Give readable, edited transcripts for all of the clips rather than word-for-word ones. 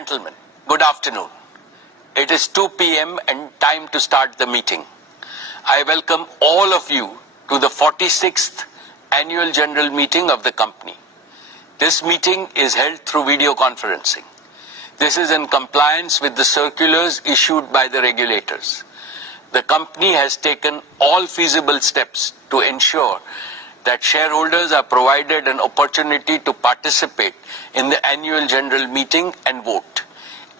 gentlemen, good afternoon. It is 2 p.m. and time to start the meeting. I welcome all of you to the 46th Annual General Meeting of the company. This meeting is held through video conferencing. This is in compliance with the circulars issued by the regulators. The company has taken all feasible steps to ensure that shareholders are provided an opportunity to participate in the annual general meeting and vote.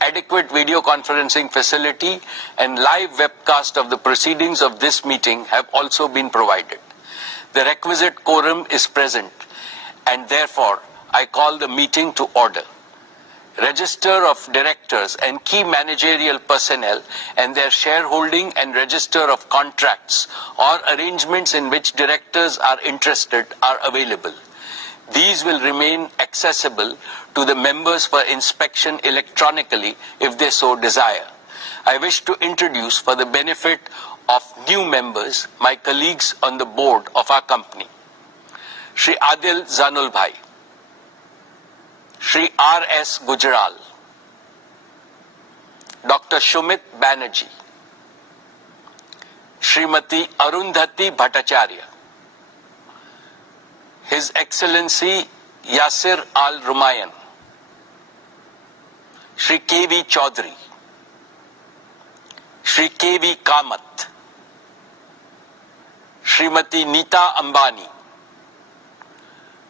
Adequate video conferencing facility and live webcast of the proceedings of this meeting have also been provided. The requisite quorum is present, and therefore I call the meeting to order. Register of directors and key managerial personnel and their shareholding and register of contracts or arrangements in which directors are interested are available. These will remain accessible to the members for inspection electronically if they so desire. I wish to introduce, for the benefit of new members, my colleagues on the board of our company. Shri Adil Zanulbhai, Shri R.S. Gujral, Dr. Shumit Banerjee, Srimati Arundhati Bhattacharya, His Excellency Yasir Al-Rumayyan, Shri K.V. Chaudhary, Shri K.V. Kamath, Srimati Neeta Ambani,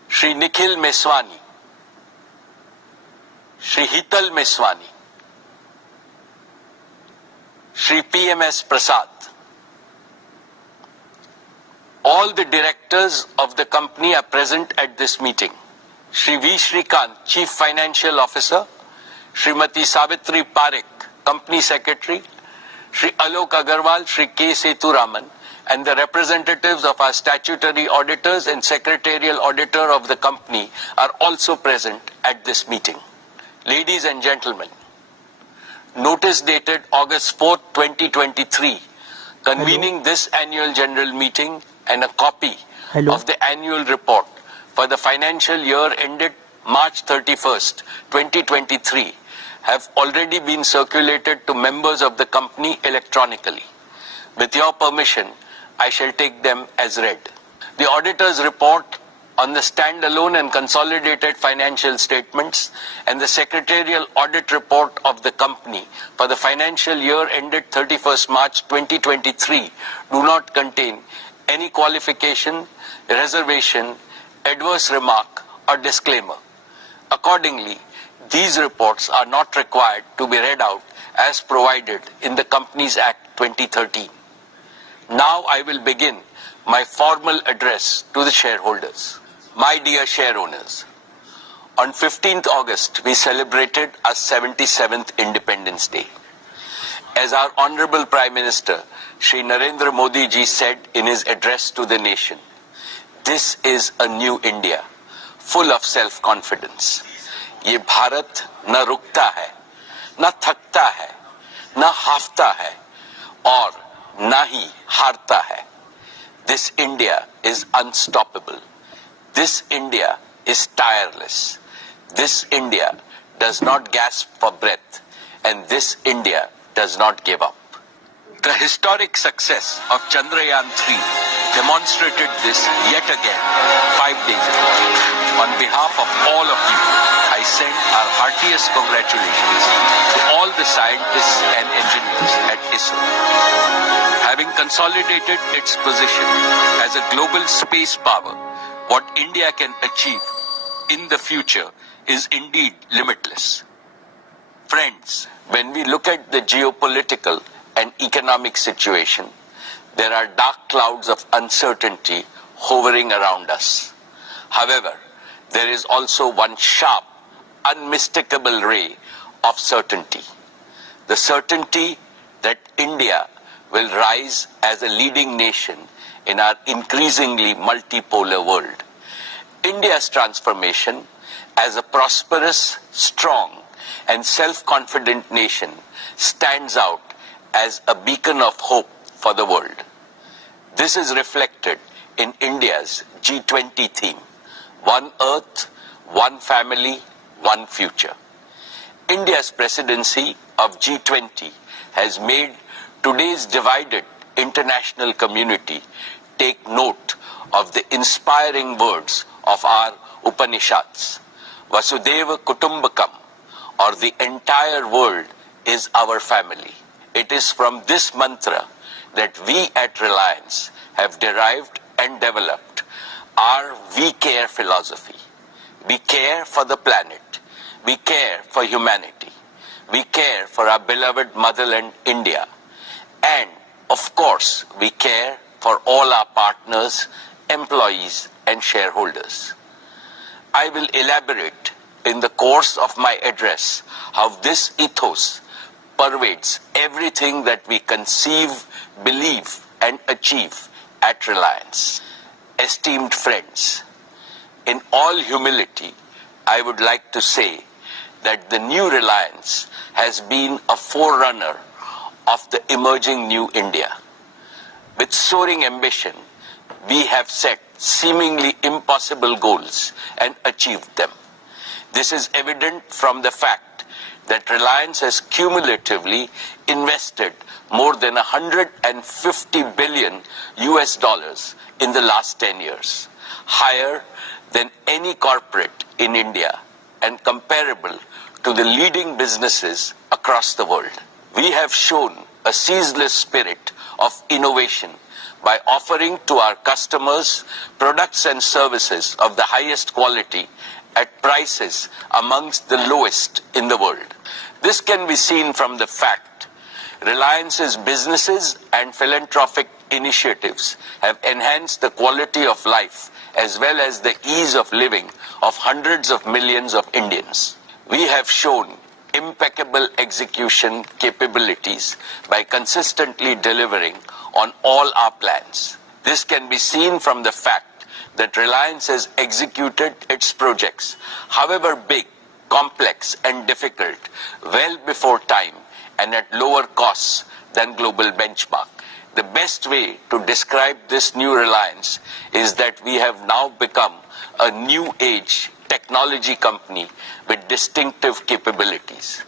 Shri Nikhil Meswani, Shri Hital Meswani, Shri P.M.S. Prasad. All the directors of the company are present at this meeting. Shri V. Shrikant, Chief Financial Officer, Srimati Savitri Parekh, Company Secretary, Shri Alok Agarwal, Shri K. Seturaman, and the representatives of our statutory auditors and secretarial auditor of the company are also present at this meeting. Ladies and gentlemen, notice dated August 4, 2023, convening this annual general meeting and a copy of the annual report for the financial year ended March 31st, 2023 have already been circulated to members of the company electronically. With your permission, I shall take them as read. The auditor's report on the standalone and consolidated financial statements and the secretarial audit report of the company for the financial year ended 31st March 2023 do not contain any qualification, reservation, adverse remark or disclaimer. Accordingly, these reports are not required to be read out as provided in the Companies Act 2013. Now I will begin my formal address to the shareholders. My dear share owners, on 15th August, we celebrated our 77th Independence Day. As our Honorable Prime Minister, Shri Narendra Modi ji said in his address to the nation, this is a new India, full of self-confidence. ये भारत न रुकता है, न थकता है, न हाफता है, और न ही हारता है. This India is unstoppable. This India is tireless. This India does not gasp for breath, and this India does not give up. The historic success of Chandrayaan-3 demonstrated this yet again 5 days ago. On behalf of all of you, I send our heartiest congratulations to all the scientists and engineers at ISRO. Having consolidated its position as a global space power, what India can achieve in the future is indeed limitless. Friends, when we look at the geopolitical and economic situation, there are dark clouds of uncertainty hovering around us. However, there is also one sharp, unmistakable ray of certainty. The certainty that India will rise as a leading nation in our increasingly multipolar world. India's transformation as a prosperous, strong, and self-confident nation stands out as a beacon of hope for the world. This is reflected in India's G20 theme, One Earth, One Family, One Future. India's presidency of G20 has made today's divided international community take note of the inspiring words of our Upanishads. Vasudeva Kutumbakam, or the entire world is our family. It is from this mantra that we at Reliance have derived and developed our We Care philosophy. We care for the planet. We care for humanity. We care for our beloved motherland, India. And, of course, we care for all our partners, employees, and shareholders. I will elaborate in the course of my address how this ethos pervades everything that we conceive, believe, and achieve at Reliance. Esteemed friends, in all humility, I would like to say that the new Reliance has been a forerunner of the emerging new India. With soaring ambition, we have set seemingly impossible goals and achieved them. This is evident from the fact that Reliance has cumulatively invested more than $150 billion in the last 10 years, higher than any corporate in India and comparable to the leading businesses across the world. We have shown a ceaseless spirit of innovation by offering to our customers products and services of the highest quality at prices amongst the lowest in the world. This can be seen from the fact Reliance's businesses and philanthropic initiatives have enhanced the quality of life as well as the ease of living of hundreds of millions of Indians. We have shown impeccable execution capabilities by consistently delivering on all our plans. This can be seen from the fact that Reliance has executed its projects, however big, complex, and difficult, well before time and at lower costs than global benchmark. The best way to describe this new Reliance is that we have now become a new age technology company with distinctive capabilities.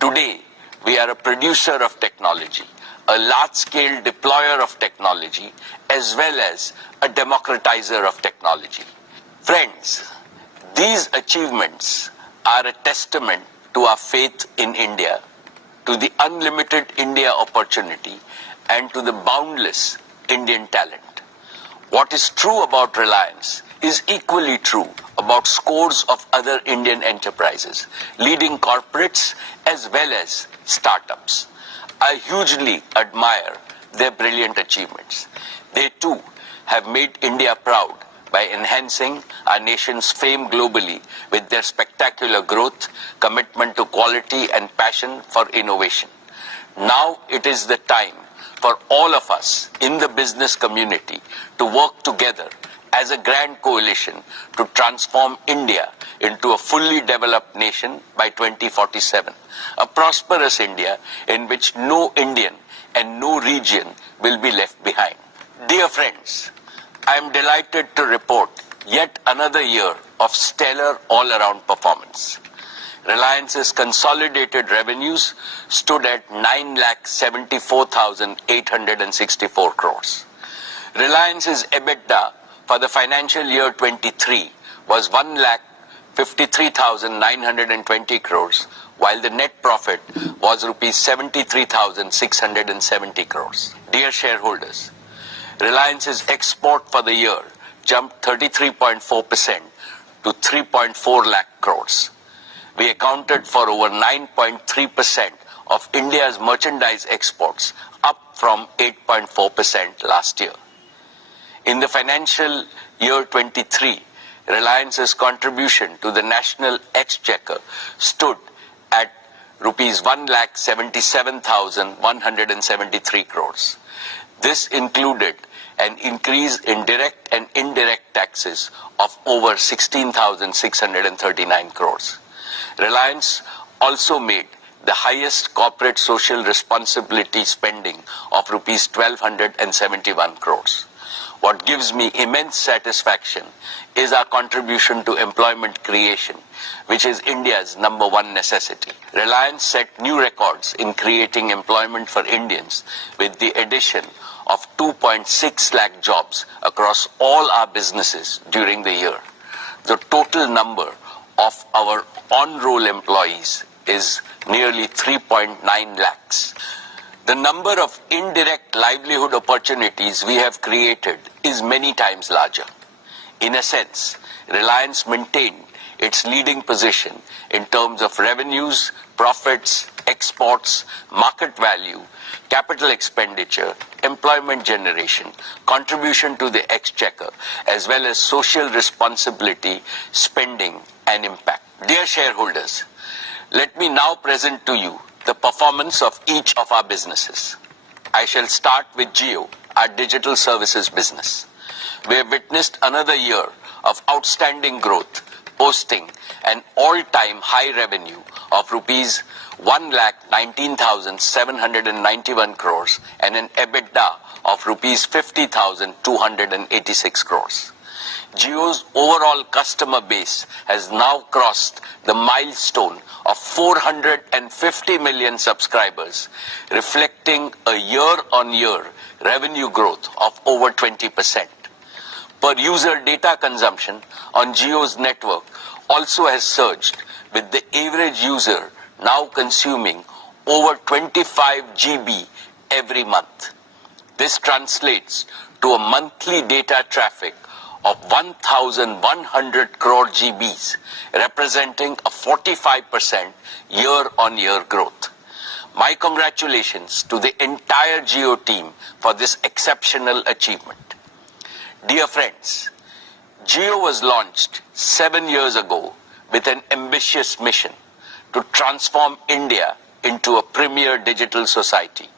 Today, we are a producer of technology, a large-scale deployer of technology, as well as a democratizer of technology. Friends, these achievements are a testament to our faith in India, to the unlimited India opportunity, and to the boundless Indian talent. What is true about Reliance is equally true about scores of other Indian enterprises, leading corporates as well as startups. I hugely admire their brilliant achievements. They too have made India proud by enhancing our nation's fame globally with their spectacular growth, commitment to quality, and passion for innovation. Now it is the time for all of us in the business community to work together as a grand coalition to transform India into a fully developed nation by 2047, a prosperous India in which no Indian and no region will be left behind. Dear friends, I am delighted to report yet another year of stellar all-around performance. Reliance's consolidated revenues stood at 9,74,864 crores. Reliance's EBITDA for the financial year 23 was 1,53,920 crores, while the net profit was rupees 73,670 crores. Dear shareholders, Reliance's export for the year jumped 33.4% to 3.4 lakh crores. We accounted for over 9.3% of India's merchandise exports, up from 8.4% last year. In the financial year 23, Reliance's contribution to the national exchequer stood at rupees 1,77,173 crores. This included an increase in direct and indirect taxes of over 16,639 crores. Reliance also made the highest corporate social responsibility spending of rupees 1,271 crores. what gives me immense satisfaction is our contribution to employment creation, which is India's #1 necessity. Reliance set new records in creating employment for Indians with the addition of 2.6 lakh jobs across all our businesses during the year. The total number of our on-roll employees is nearly 3.9 lakhs. The number of indirect livelihood opportunities we have created is many times larger. In a sense, Reliance maintained its leading position in terms of revenues, profits, exports, market value, capital expenditure, employment generation, contribution to the exchequer, as well as social responsibility, spending, and impact. Dear shareholders, let me now present to you the performance of each of our businesses. I shall start with Jio, our digital services business. We have witnessed another year of outstanding growth, posting an all-time high revenue of rupees 1,19,791 crores and an EBITDA of rupees 50,286 crores. Jio's overall customer base has now crossed the milestone of 450 million subscribers, reflecting a year-on-year revenue growth of over 20%. Per user data consumption on Jio's network also has surged, with the average user now consuming over 25 GB every month. This translates to a monthly data traffic of 1,100 crore GBs, representing a 45% year-on-year growth. My congratulations to the entire Jio team for this exceptional achievement. Dear friends, Jio was launched 7 years ago with an ambitious mission to transform India into a premier digital society,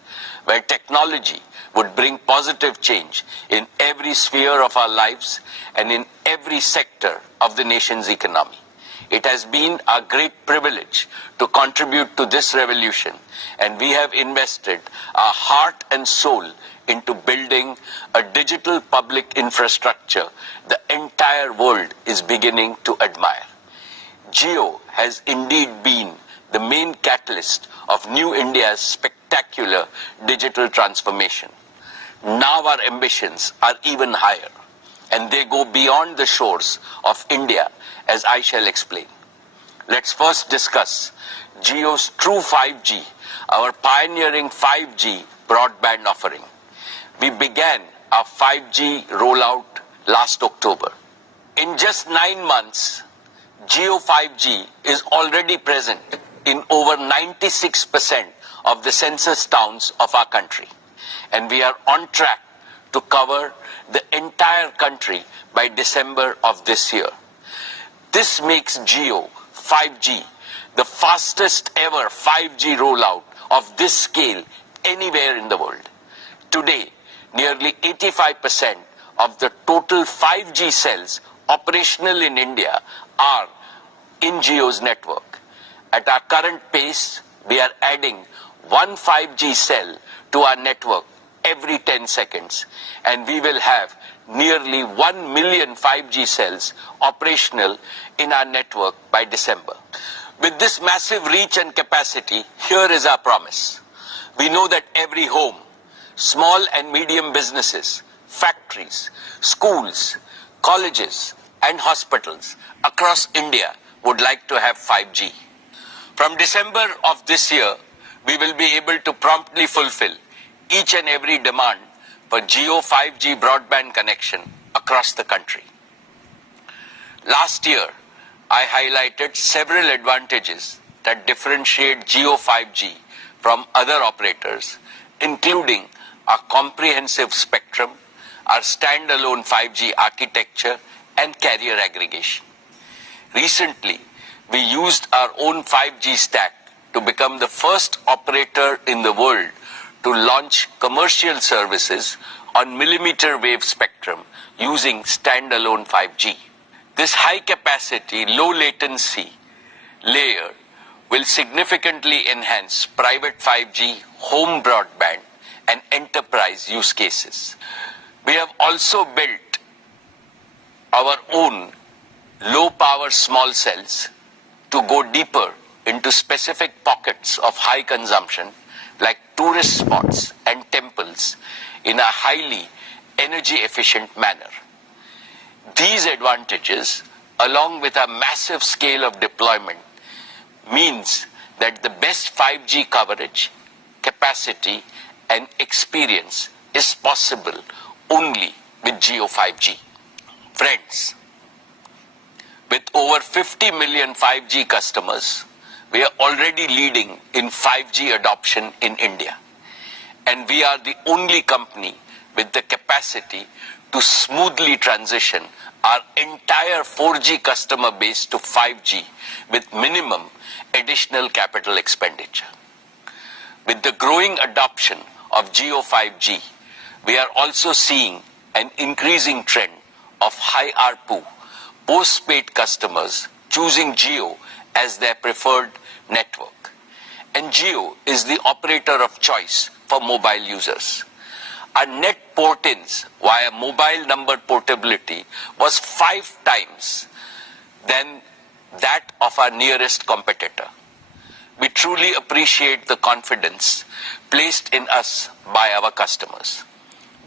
where technology would bring positive change in every sphere of our lives and in every sector of the nation's economy. It has been our great privilege to contribute to this revolution, and we have invested our heart and soul into building a digital public infrastructure the entire world is beginning to admire. Jio has indeed been the main catalyst of New India's spectacular digital transformation. Now our ambitions are even higher, and they go beyond the shores of India, as I shall explain. Let's first discuss Jio's True 5G, our pioneering 5G broadband offering. We began our 5G rollout last October. In just 9 months, Jio 5G is already present in over 96% of the census towns of our country, and we are on track to cover the entire country by December of this year. This makes Jio 5G the fastest ever 5G rollout of this scale anywhere in the world. Today, nearly 85% of the total 5G cells operational in India are in Jio's network. At our current pace, we are adding one 5G cell to our network every 10 seconds, and we will have nearly 1 million 5G cells operational in our network by December. With this massive reach and capacity, here is our promise. We know that every home, small and medium businesses, factories, schools, colleges, and hospitals across India would like to have 5G. From December of this year, we will be able to promptly fulfill each and every demand for Jio 5G broadband connection across the country. Last year, I highlighted several advantages that differentiate Jio 5G from other operators, including our comprehensive spectrum, our standalone 5G architecture, and carrier aggregation. Recently, we used our own 5G stack to become the first operator in the world to launch commercial services on millimeter wave spectrum using standalone 5G. This high capacity, low latency layer will significantly enhance private 5G, home broadband, and enterprise use cases. We have also built our own low-power small cells to go deeper into specific pockets of high consumption like tourist spots and temples in a highly energy-efficient manner. These advantages, along with a massive scale of deployment, means that the best 5G coverage, capacity, and experience is possible only with Jio 5G. Friends, with over 50 million 5G customers, we are already leading in 5G adoption in India. And we are the only company with the capacity to smoothly transition our entire 4G customer base to 5G with minimum additional capital expenditure. With the growing adoption of Jio 5G, we are also seeing an increasing trend of high ARPU post-paid customers choosing Jio as their preferred network. And Jio is the operator of choice for mobile users. Our net port-ins via mobile number portability was 5 times than that of our nearest competitor. We truly appreciate the confidence placed in us by our customers.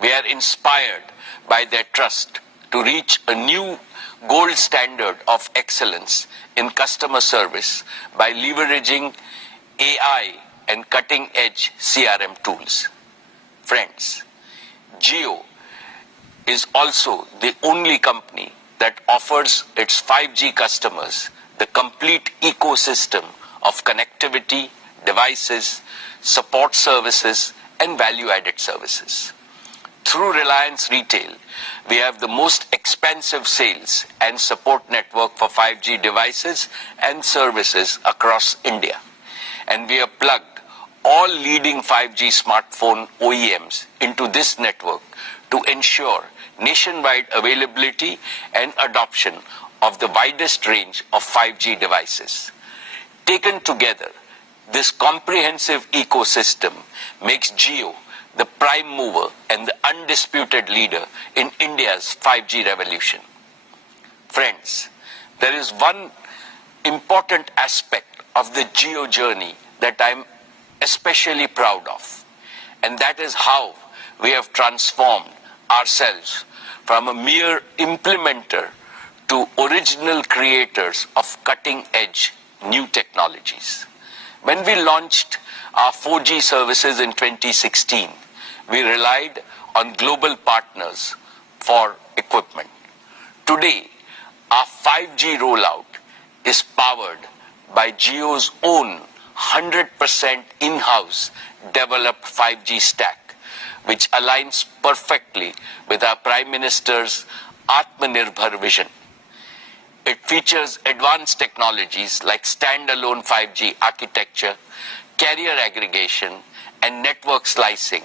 We are inspired by their trust to reach a new gold standard of excellence in customer service by leveraging AI and cutting-edge CRM tools. Friends, Jio is also the only company that offers its 5G customers the complete ecosystem of connectivity, devices, support services, and value-added services. Through Reliance Retail, we have the most expansive sales and support network for 5G devices and services across India. And we have plugged all leading 5G smartphone OEMs into this network to ensure nationwide availability and adoption of the widest range of 5G devices. Taken together, this comprehensive ecosystem makes Jio the prime mover and the undisputed leader in India's 5G revolution. Friends, there is one important aspect of the Jio journey that I'm especially proud of, and that is how we have transformed ourselves from a mere implementer to original creators of cutting-edge new technologies. When we launched our 4G services in 2016, we relied on global partners for equipment. Today, our 5G rollout is powered by Jio's own 100% in-house developed 5G stack, which aligns perfectly with our Prime Minister's Atmanirbhar vision. It features advanced technologies like standalone 5G architecture, carrier aggregation, and network slicing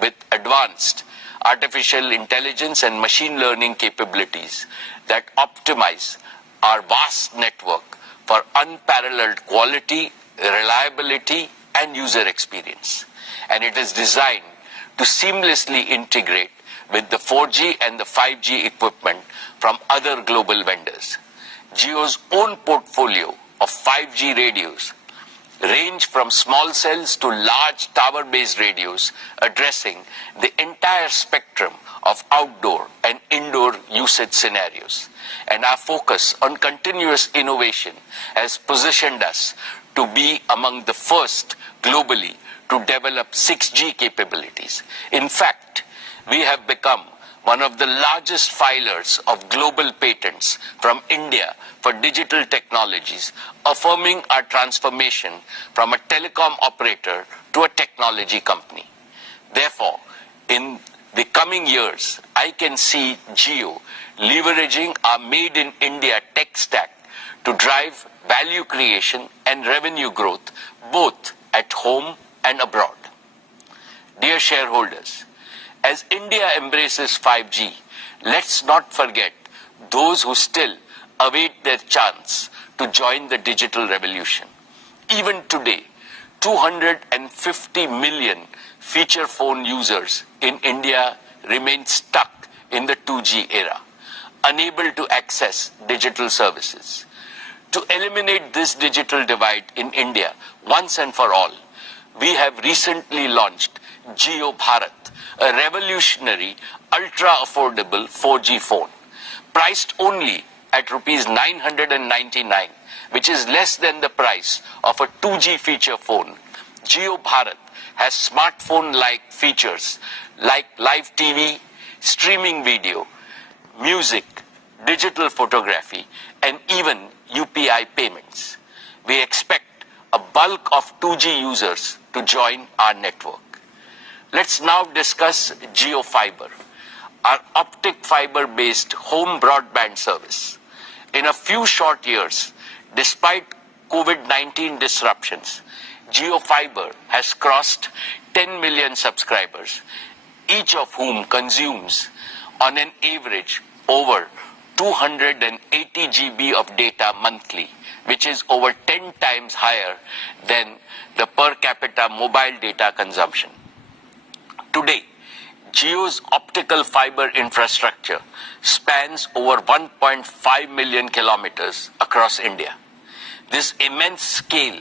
with advanced artificial intelligence and machine learning capabilities that optimize our vast network for unparalleled quality, reliability, and user experience. And it is designed to seamlessly integrate with the 4G and the 5G equipment from other global vendors. Jio's own portfolio of 5G radios range from small cells to large tower-based radios addressing the entire spectrum of outdoor and indoor usage scenarios. And our focus on continuous innovation has positioned us to be among the first globally to develop 6G capabilities. In fact, we have become one of the largest filers of global patents from India for digital technologies, affirming our transformation from a telecom operator to a technology company. Therefore, in the coming years, I can see Jio leveraging our Made in India tech stack to drive value creation and revenue growth both at home and abroad. Dear shareholders, as India embraces 5G, let's not forget those who still await their chance to join the digital revolution. Even today, 250 million feature phone users in India remain stuck in the 2G era, unable to access digital services. To eliminate this digital divide in India once and for all, we have recently launched Jio Bharat, a revolutionary, ultra-affordable 4G phone, priced only at Rs 999, which is less than the price of a 2G feature phone. Jio Bharat has smartphone-like features like live TV, streaming video, music, digital photography, and even UPI payments. We expect a bulk of 2G users to join our network. Let's now discuss Jio Fiber, our optic fiber-based home broadband service. In a few short years, despite COVID-19 disruptions, Jio Fiber has crossed 10 million subscribers, each of whom consumes on an average over 280 GB of data monthly, which is over 10 times higher than the per capita mobile data consumption. Today, Jio's optical fiber infrastructure spans over 1.5 million kilometers across India. This immense scale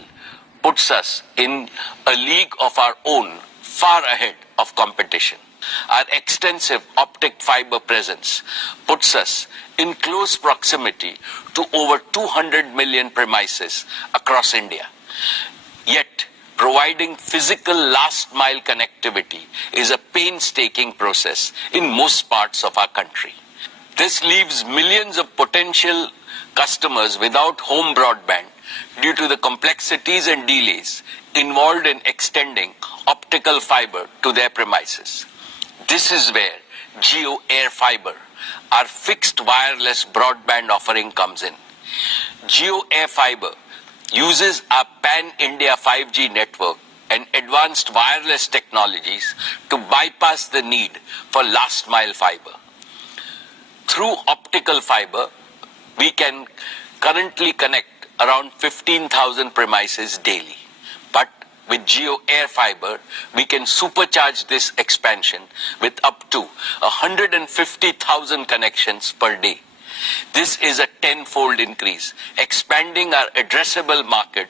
puts us in a league of our own, far ahead of competition. Our extensive optic fiber presence puts us in close proximity to over 200 million premises across India. Yet, providing physical last-mile connectivity is a painstaking process in most parts of our country. This leaves millions of potential customers without home broadband due to the complexities and delays involved in extending optical fiber to their premises. This is where Jio Air Fiber, our fixed wireless broadband offering, comes in. Jio Air Fiber uses our pan-India 5G network and advanced wireless technologies to bypass the need for last-mile fiber. Through optical fiber, we can currently connect around 15,000 premises daily. But with Jio Air Fiber, we can supercharge this expansion with up to 150,000 connections per day. This is a tenfold increase, expanding our addressable market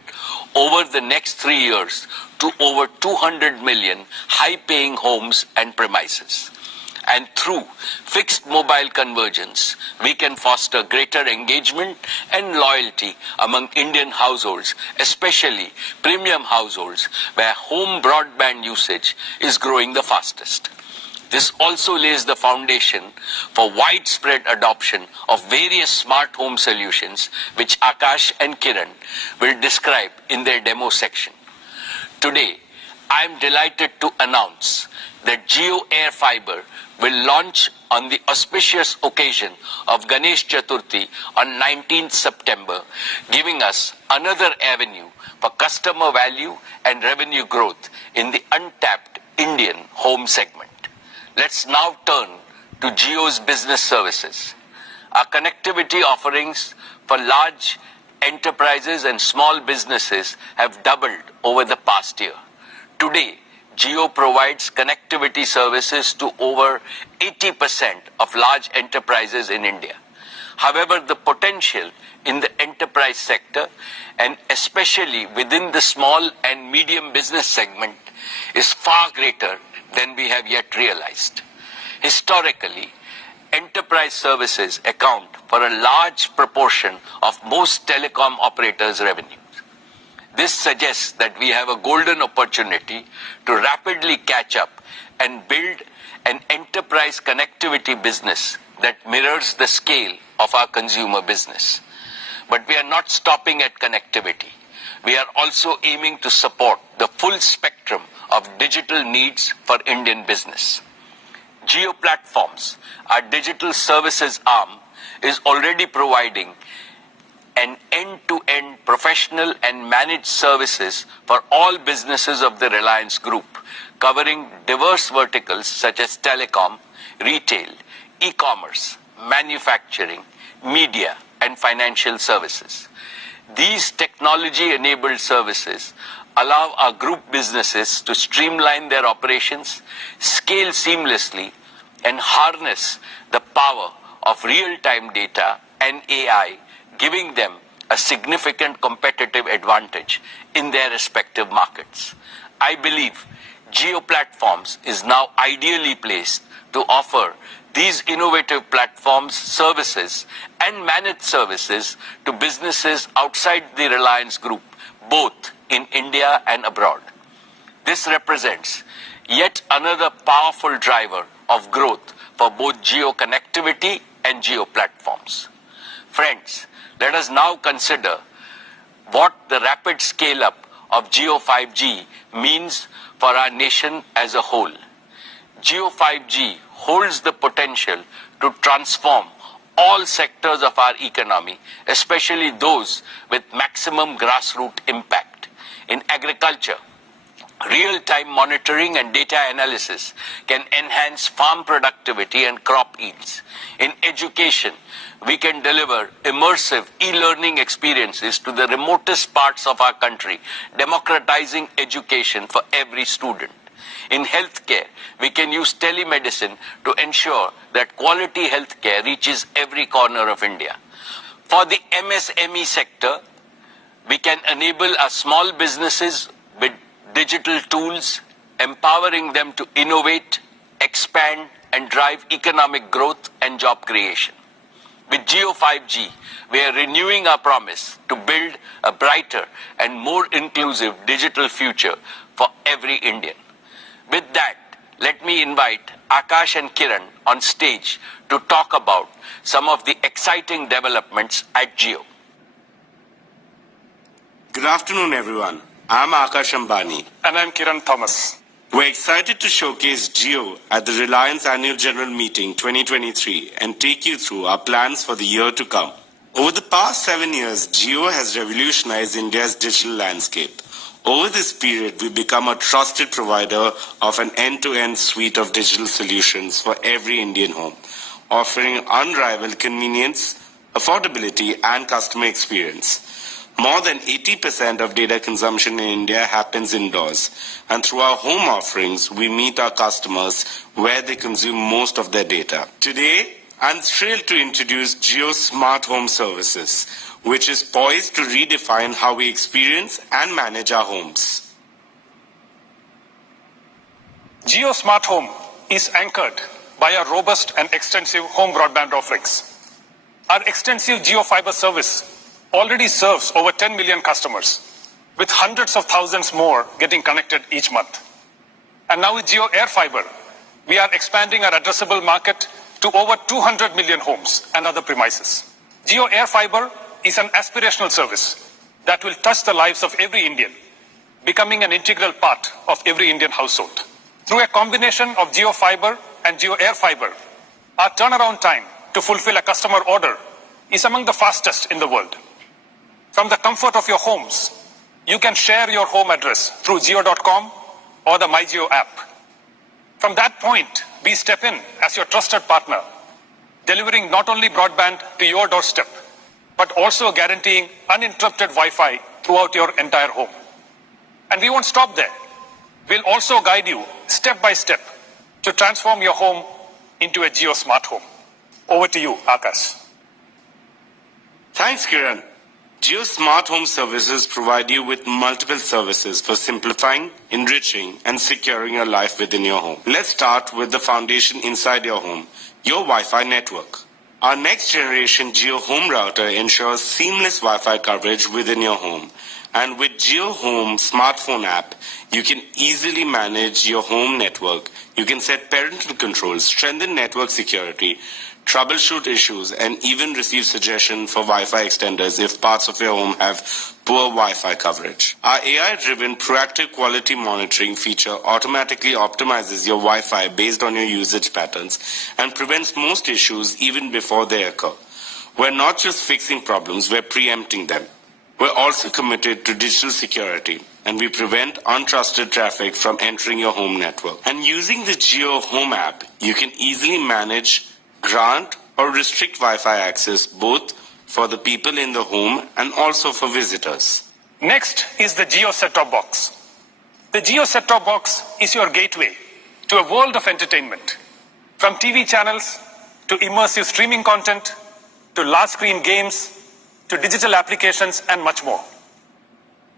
over the next 3 years to over 200 million high-paying homes and premises. And through fixed mobile convergence, we can foster greater engagement and loyalty among Indian households, especially premium households where home broadband usage is growing the fastest. This also lays the foundation for widespread adoption of various smart home solutions, which Akash and Kiran will describe in their demo section. Today, I am delighted to announce that Jio Air Fiber will launch on the auspicious occasion of Ganesh Chaturthi on 19th September, giving us another avenue for customer value and revenue growth in the untapped Indian home segment. Let's now turn to Jio's business services. Our connectivity offerings for large enterprises and small businesses have doubled over the past year. Today, Jio provides connectivity services to over 80% of large enterprises in India. However, the potential in the enterprise sector, and especially within the small and medium business segment, is far greater than we have yet realized. Historically, enterprise services account for a large proportion of most telecom operators' revenue. This suggests that we have a golden opportunity to rapidly catch up and build an enterprise connectivity business that mirrors the scale of our consumer business. But we are not stopping at connectivity. We are also aiming to support the full spectrum of digital needs for Indian business. Jio Platforms, our digital services arm, is already providing an end-to-end professional and managed services for all businesses of the Reliance Group, covering diverse verticals such as telecom, retail, e-commerce, manufacturing, media, and financial services. These technology-enabled services allow our group businesses to streamline their operations, scale seamlessly, and harness the power of real-time data and AI, giving them a significant competitive advantage in their respective markets. I believe Jio Platforms is now ideally placed to offer these innovative platforms, services and managed services to businesses outside the Reliance Group, both in India and abroad. This represents yet another powerful driver of growth for both Jio connectivity and Jio platforms. Friends, let us now consider what the rapid scale-up of Jio 5G means for our nation as a whole. Jio 5G holds the potential to transform all sectors of our economy, especially those with maximum grassroots impact. In agriculture, real-time monitoring and data analysis can enhance farm productivity and crop yields. In education, we can deliver immersive e-learning experiences to the remotest parts of our country, democratizing education for every student. In healthcare, we can use telemedicine to ensure that quality healthcare reaches every corner of India. For the MSME sector, we can enable our small businesses with digital tools, empowering them to innovate, expand, and drive economic growth and job creation. With Jio 5G, we are renewing our promise to build a brighter and more inclusive digital future for every Indian. With that, let me invite Akash and Kiran on stage to talk about some of the exciting developments at Jio. Good afternoon, everyone. I'm Mukesh Ambani. And I'm Kiran Thomas. We're excited to showcase Jio at the Reliance Annual General Meeting 2023 and take you through our plans for the year to come. Over the past 7 years, Jio has revolutionized India's digital landscape. Over this period, we've become a trusted provider of an end-to-end suite of digital solutions for every Indian home, offering unrivaled convenience, affordability, and customer experience. More than 80% of data consumption in India happens indoors, and through our home offerings, we meet our customers where they consume most of their data. Today, I'm thrilled to introduce Jio Smart Home Services, which is poised to redefine how we experience and manage our homes. Jio Smart Home is anchored by our robust and extensive home broadband offerings. Our extensive Jio Fiber service already serves over 10 million customers, with hundreds of thousands more getting connected each month. And now with Jio Air Fiber, we are expanding our addressable market to over 200 million homes and other premises. Jio Air Fiber is an aspirational service that will touch the lives of every Indian, becoming an integral part of every Indian household. Through a combination of Jio Fiber and Jio Air Fiber, our turnaround time to fulfill a customer order is among the fastest in the world. From the comfort of your homes, you can share your home address through Jio.com or the MyJio app. From that point, we step in as your trusted partner, delivering not only broadband to your doorstep, but also guaranteeing uninterrupted Wi-Fi throughout your entire home. And we won't stop there. We'll also guide you step by step to transform your home into a Jio Smart Home. Over to you, Akash. Thanks, Kiran. Jio Smart Home Services provide you with multiple services for simplifying, enriching, and securing your life within your home. Let's start with the foundation inside your home, your Wi-Fi network. Our next generation Jio Home Router ensures seamless Wi-Fi coverage within your home. And with Jio Home smartphone app, you can easily manage your home network. You can set parental controls, strengthen network security, troubleshoot issues, and even receive suggestions for Wi-Fi extenders if parts of your home have poor Wi-Fi coverage. Our AI-driven proactive quality monitoring feature automatically optimizes your Wi-Fi based on your usage patterns and prevents most issues even before they occur. We're not just fixing problems, we're preempting them. We're also committed to digital security, and we prevent untrusted traffic from entering your home network. And using the Jio Home app, you can easily manage, grant, or restrict Wi-Fi access both for the people in the home and also for visitors. Next is the Jio set-top box. The Jio set-top box is your gateway to a world of entertainment. From TV channels to immersive streaming content to large screen games to digital applications and much more.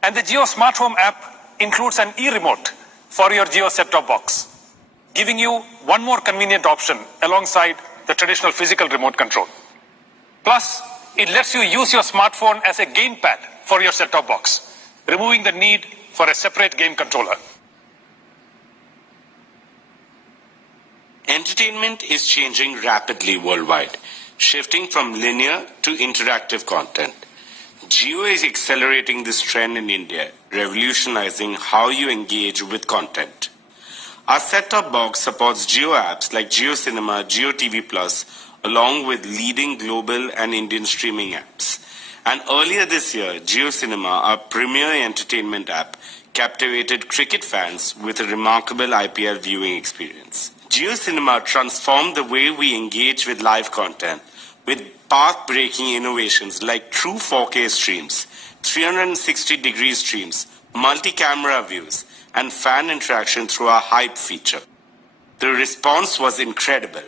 And the Jio Smart Home app includes an e-remote for your Jio set-top box, giving you one more convenient option alongside the traditional physical remote control. Plus, it lets you use your smartphone as a gamepad for your set-top box, removing the need for a separate game controller. Entertainment is changing rapidly worldwide, shifting from linear to interactive content. Jio is accelerating this trend in India, revolutionizing how you engage with content. Our set-top box supports Jio apps like Jio Cinema, Jio TV Plus, along with leading global and Indian streaming apps. And earlier this year, Jio Cinema, our premier entertainment app, captivated cricket fans with a remarkable IPL viewing experience. Jio Cinema transformed the way we engage with live content with path-breaking innovations like true 4K streams, 360-degree streams, multi-camera views, and fan interaction through our Hype feature. The response was incredible,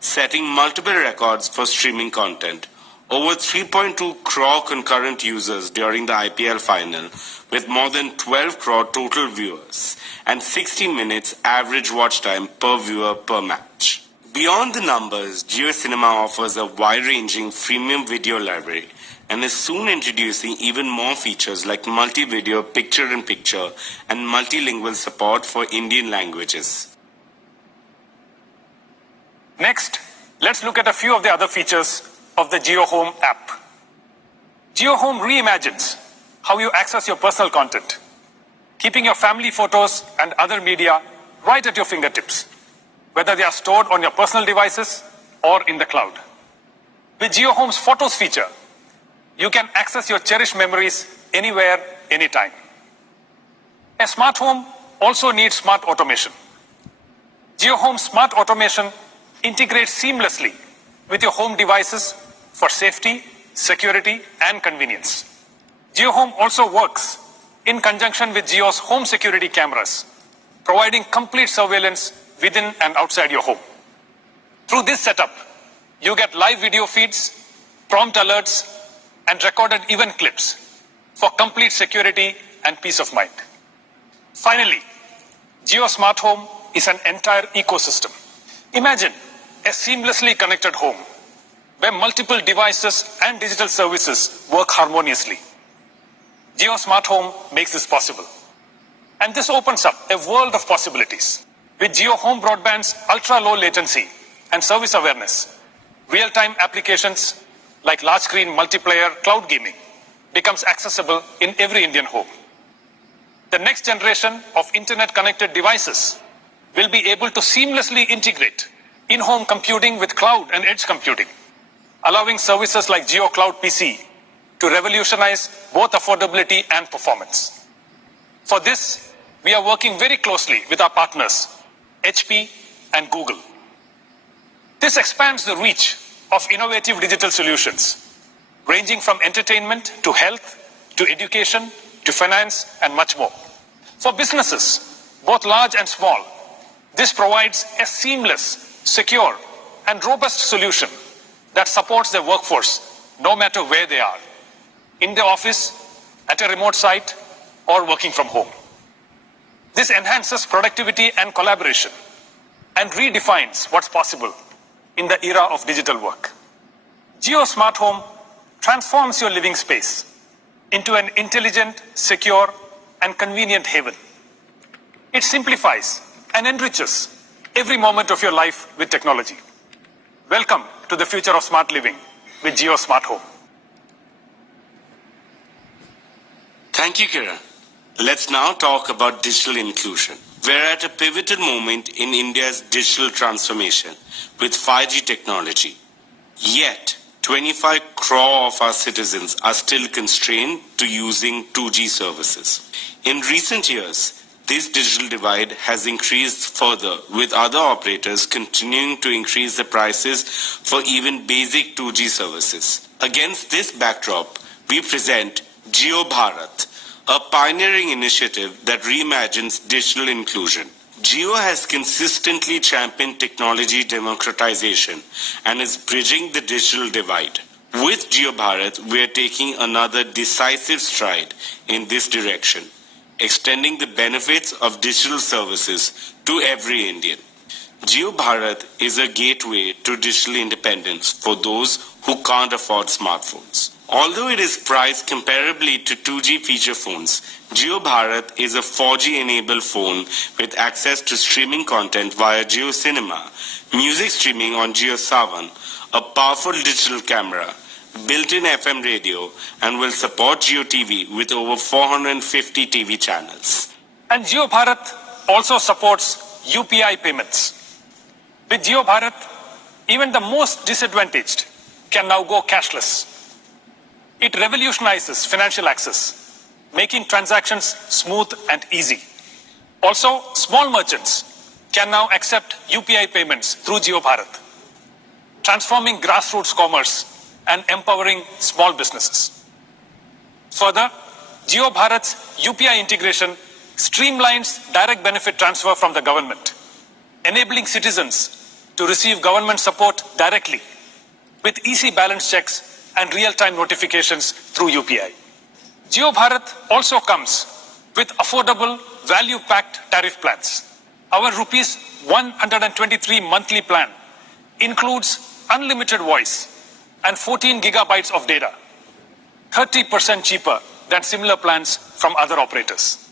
setting multiple records for streaming content. Over 3.2 crore concurrent users during the IPL final, with more than 12 crore total viewers, and 60 minutes average watch time per viewer per match. Beyond the numbers, Jio Cinema offers a wide-ranging freemium video library and is soon introducing even more features like multi-video picture-in-picture and multilingual support for Indian languages. Next, let's look at a few of the other features of the Jio Home app. Jio Home reimagines how you access your personal content, keeping your family photos and other media right at your fingertips, whether they are stored on your personal devices or in the cloud. With Jio Home's Photos feature, you can access your cherished memories anywhere, anytime. A smart home also needs smart automation. Jio Home's smart automation integrates seamlessly with your home devices for safety, security, and convenience. Jio Home also works in conjunction with Jio's home security cameras, providing complete surveillance within and outside your home. Through this setup, you get live video feeds, prompt alerts, and recorded event clips for complete security and peace of mind. Finally, Jio Smart Home is an entire ecosystem. Imagine a seamlessly connected home where multiple devices and digital services work harmoniously. Jio Smart Home makes this possible. And this opens up a world of possibilities. With Jio Home Broadband's ultra-low latency and service awareness, real-time applications like large-screen multiplayer cloud gaming becomes accessible in every Indian home. The next generation of internet-connected devices will be able to seamlessly integrate in-home computing with cloud and edge computing, allowing services like Jio Cloud PC to revolutionize both affordability and performance. For this, we are working very closely with our partners, HP and Google. This expands the reach of innovative digital solutions, ranging from entertainment to health, to education, to finance, and much more. For businesses, both large and small, this provides a seamless, secure, and robust solution that supports their workforce no matter where they are, in the office, at a remote site, or working from home. This enhances productivity and collaboration and redefines what's possible in the era of digital work. Jio Smart Home transforms your living space into an intelligent, secure, and convenient haven. It simplifies and enriches every moment of your life with technology. Welcome to the future of smart living with Jio Smart Home. Thank you, Kiran. Let's now talk about digital inclusion. We're at a pivotal moment in India's digital transformation with 5G technology. Yet, 25 crore of our citizens are still constrained to using 2G services. In recent years, this digital divide has increased further, with other operators continuing to increase the prices for even basic 2G services. Against this backdrop, we present Jio Bharat, a pioneering initiative that reimagines digital inclusion. Jio has consistently championed technology democratization and is bridging the digital divide. With Jio Bharat, we are taking another decisive stride in this direction, extending the benefits of digital services to every Indian. Jio Bharat is a gateway to digital independence for those who can't afford smartphones. Although it is priced comparably to 2G feature phones, Jio Bharat is a 4G-enabled phone with access to streaming content via Jio Cinema, music streaming on Jio Savan, a powerful digital camera, built-in FM radio, and will support Jio TV with over 450 TV channels. And Jio Bharat also supports UPI payments. With Jio Bharat, even the most disadvantaged can now go cashless. It revolutionizes financial access, making transactions smooth and easy. Also, small merchants can now accept UPI payments through Jio Bharat, transforming grassroots commerce and empowering small businesses. Further, Jio Bharat's UPI integration streamlines direct benefit transfer from the government, enabling citizens to receive government support directly with easy balance checks and real-time notifications through UPI. Jio Bharat also comes with affordable, value-packed tariff plans. Our rupees 123 monthly plan includes unlimited voice and 14 gigabytes of data, 30% cheaper than similar plans from other operators.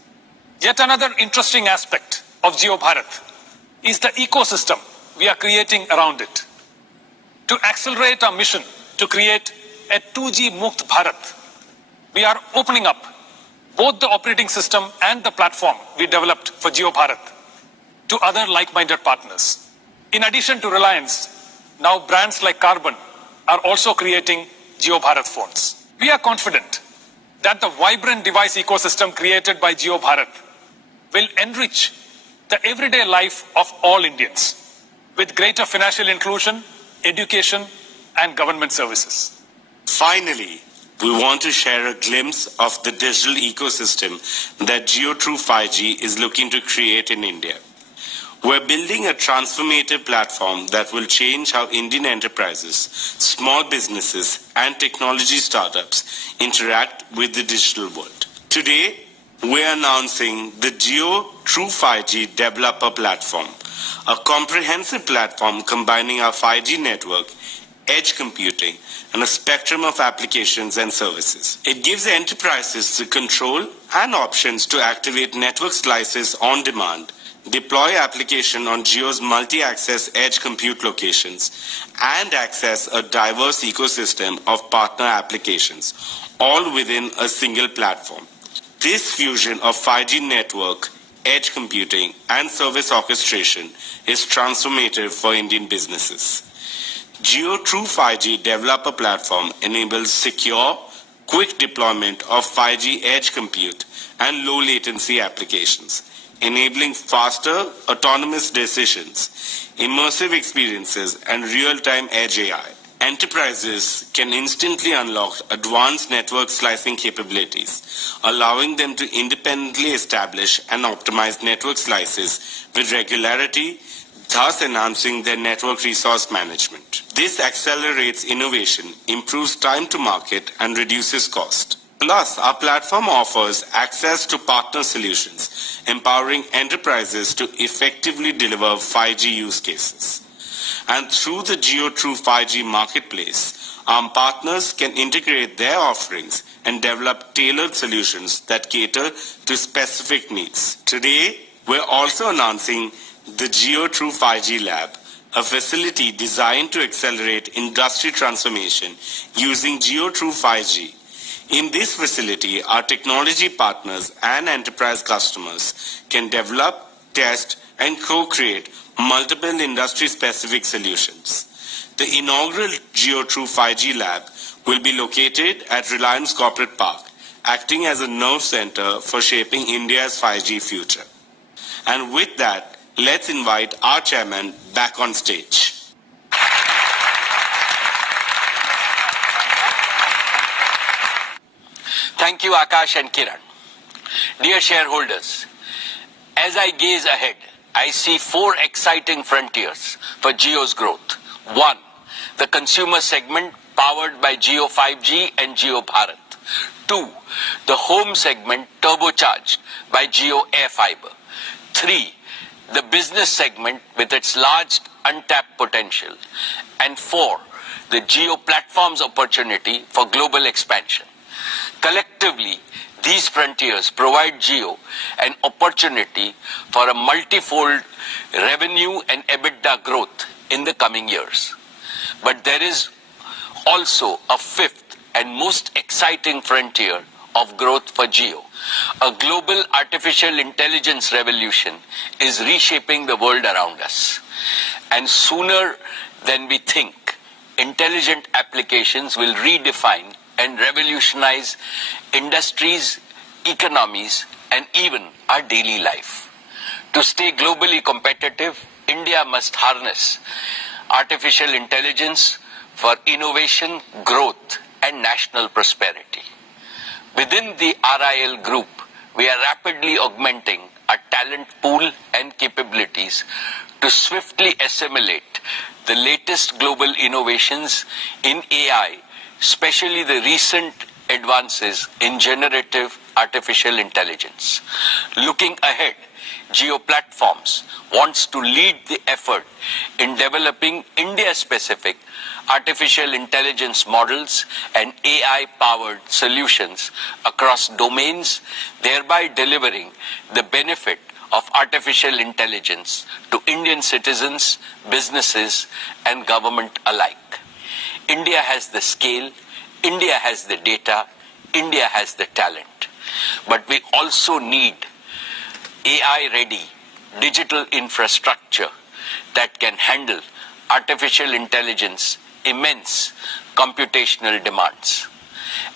Yet another interesting aspect of Jio Bharat is the ecosystem we are creating around it. To accelerate our mission to create a 2G Mukt Bharat, we are opening up both the operating system and the platform we developed for Jio Bharat to other like-minded partners. In addition to Reliance, now brands like Carbon are also creating Jio Bharat phones. We are confident that the vibrant device ecosystem created by Jio Bharat will enrich the everyday life of all Indians with greater financial inclusion, education, and government services. Finally, we want to share a glimpse of the digital ecosystem that Jio True 5G is looking to create in India. We're building a transformative platform that will change how Indian enterprises, small businesses, and technology startups interact with the digital world. Today, we're announcing the Jio True 5G Developer Platform, a comprehensive platform combining our 5G network, edge computing, and a spectrum of applications and services. It gives enterprises the control and options to activate network slices on demand, deploy application on Jio's multi-access edge compute locations, and access a diverse ecosystem of partner applications, all within a single platform. This fusion of 5G network, edge computing, and service orchestration is transformative for Indian businesses. Jio True 5G Developer Platform enables secure, quick deployment of 5G edge compute and low latency applications, enabling faster, autonomous decisions, immersive experiences, and real-time edge AI. Enterprises can instantly unlock advanced network slicing capabilities, allowing them to independently establish and optimize network slices with regularity, thus enhancing their network resource management. This accelerates innovation, improves time to market, and reduces cost. Plus, our platform offers access to partner solutions, empowering enterprises to effectively deliver 5G use cases. And through the Jio True 5G marketplace, our partners can integrate their offerings and develop tailored solutions that cater to specific needs. Today, we're also announcing the Jio True 5G Lab, a facility designed to accelerate industry transformation using Jio True 5G. In this facility, our technology partners and enterprise customers can develop, test, and co-create multiple industry-specific solutions. The inaugural Jio True 5G Lab will be located at Reliance Corporate Park, acting as a nerve center for shaping India's 5G future. And with that, let's invite our chairman back on stage. Thank you, Akash and Kiran. Dear shareholders, as I gaze ahead, I see four exciting frontiers for Jio's growth. One, the consumer segment powered by Jio 5G and Jio Bharat. Two, the home segment turbocharged by Jio Air Fiber. Three, the business segment with its large untapped potential. And four, the Jio platforms opportunity for global expansion. Collectively, these frontiers provide Jio an opportunity for a multifold revenue and EBITDA growth in the coming years. But there is also a fifth and most exciting frontier of growth for Jio. A global artificial intelligence revolution is reshaping the world around us. And sooner than we think, intelligent applications will redefine and revolutionize industries, economies, and even our daily life. To stay globally competitive, India must harness artificial intelligence for innovation, growth, and national prosperity. Within the RIL group, we are rapidly augmenting our talent pool and capabilities to swiftly assimilate the latest global innovations in AI, especially the recent advances in generative artificial intelligence. Looking ahead, Jio Platforms wants to lead the effort in developing India-specific artificial intelligence models and AI-powered solutions across domains, thereby delivering the benefit of artificial intelligence to Indian citizens, businesses, and government alike. India has the scale, India has the data, India has the talent. But we also need AI-ready digital infrastructure that can handle artificial intelligence immense computational demands.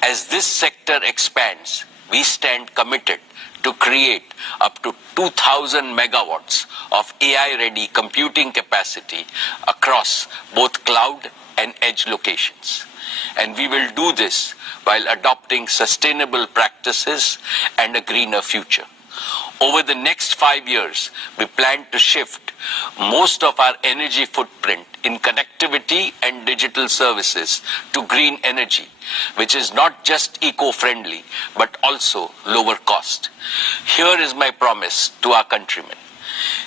As this sector expands, we stand committed to create up to 2,000 megawatts of AI-ready computing capacity across both cloud and edge locations. And we will do this while adopting sustainable practices and a greener future. Over the next 5 years, we plan to shift most of our energy footprint in connectivity and digital services to green energy, which is not just eco-friendly, but also lower cost. Here is my promise to our countrymen.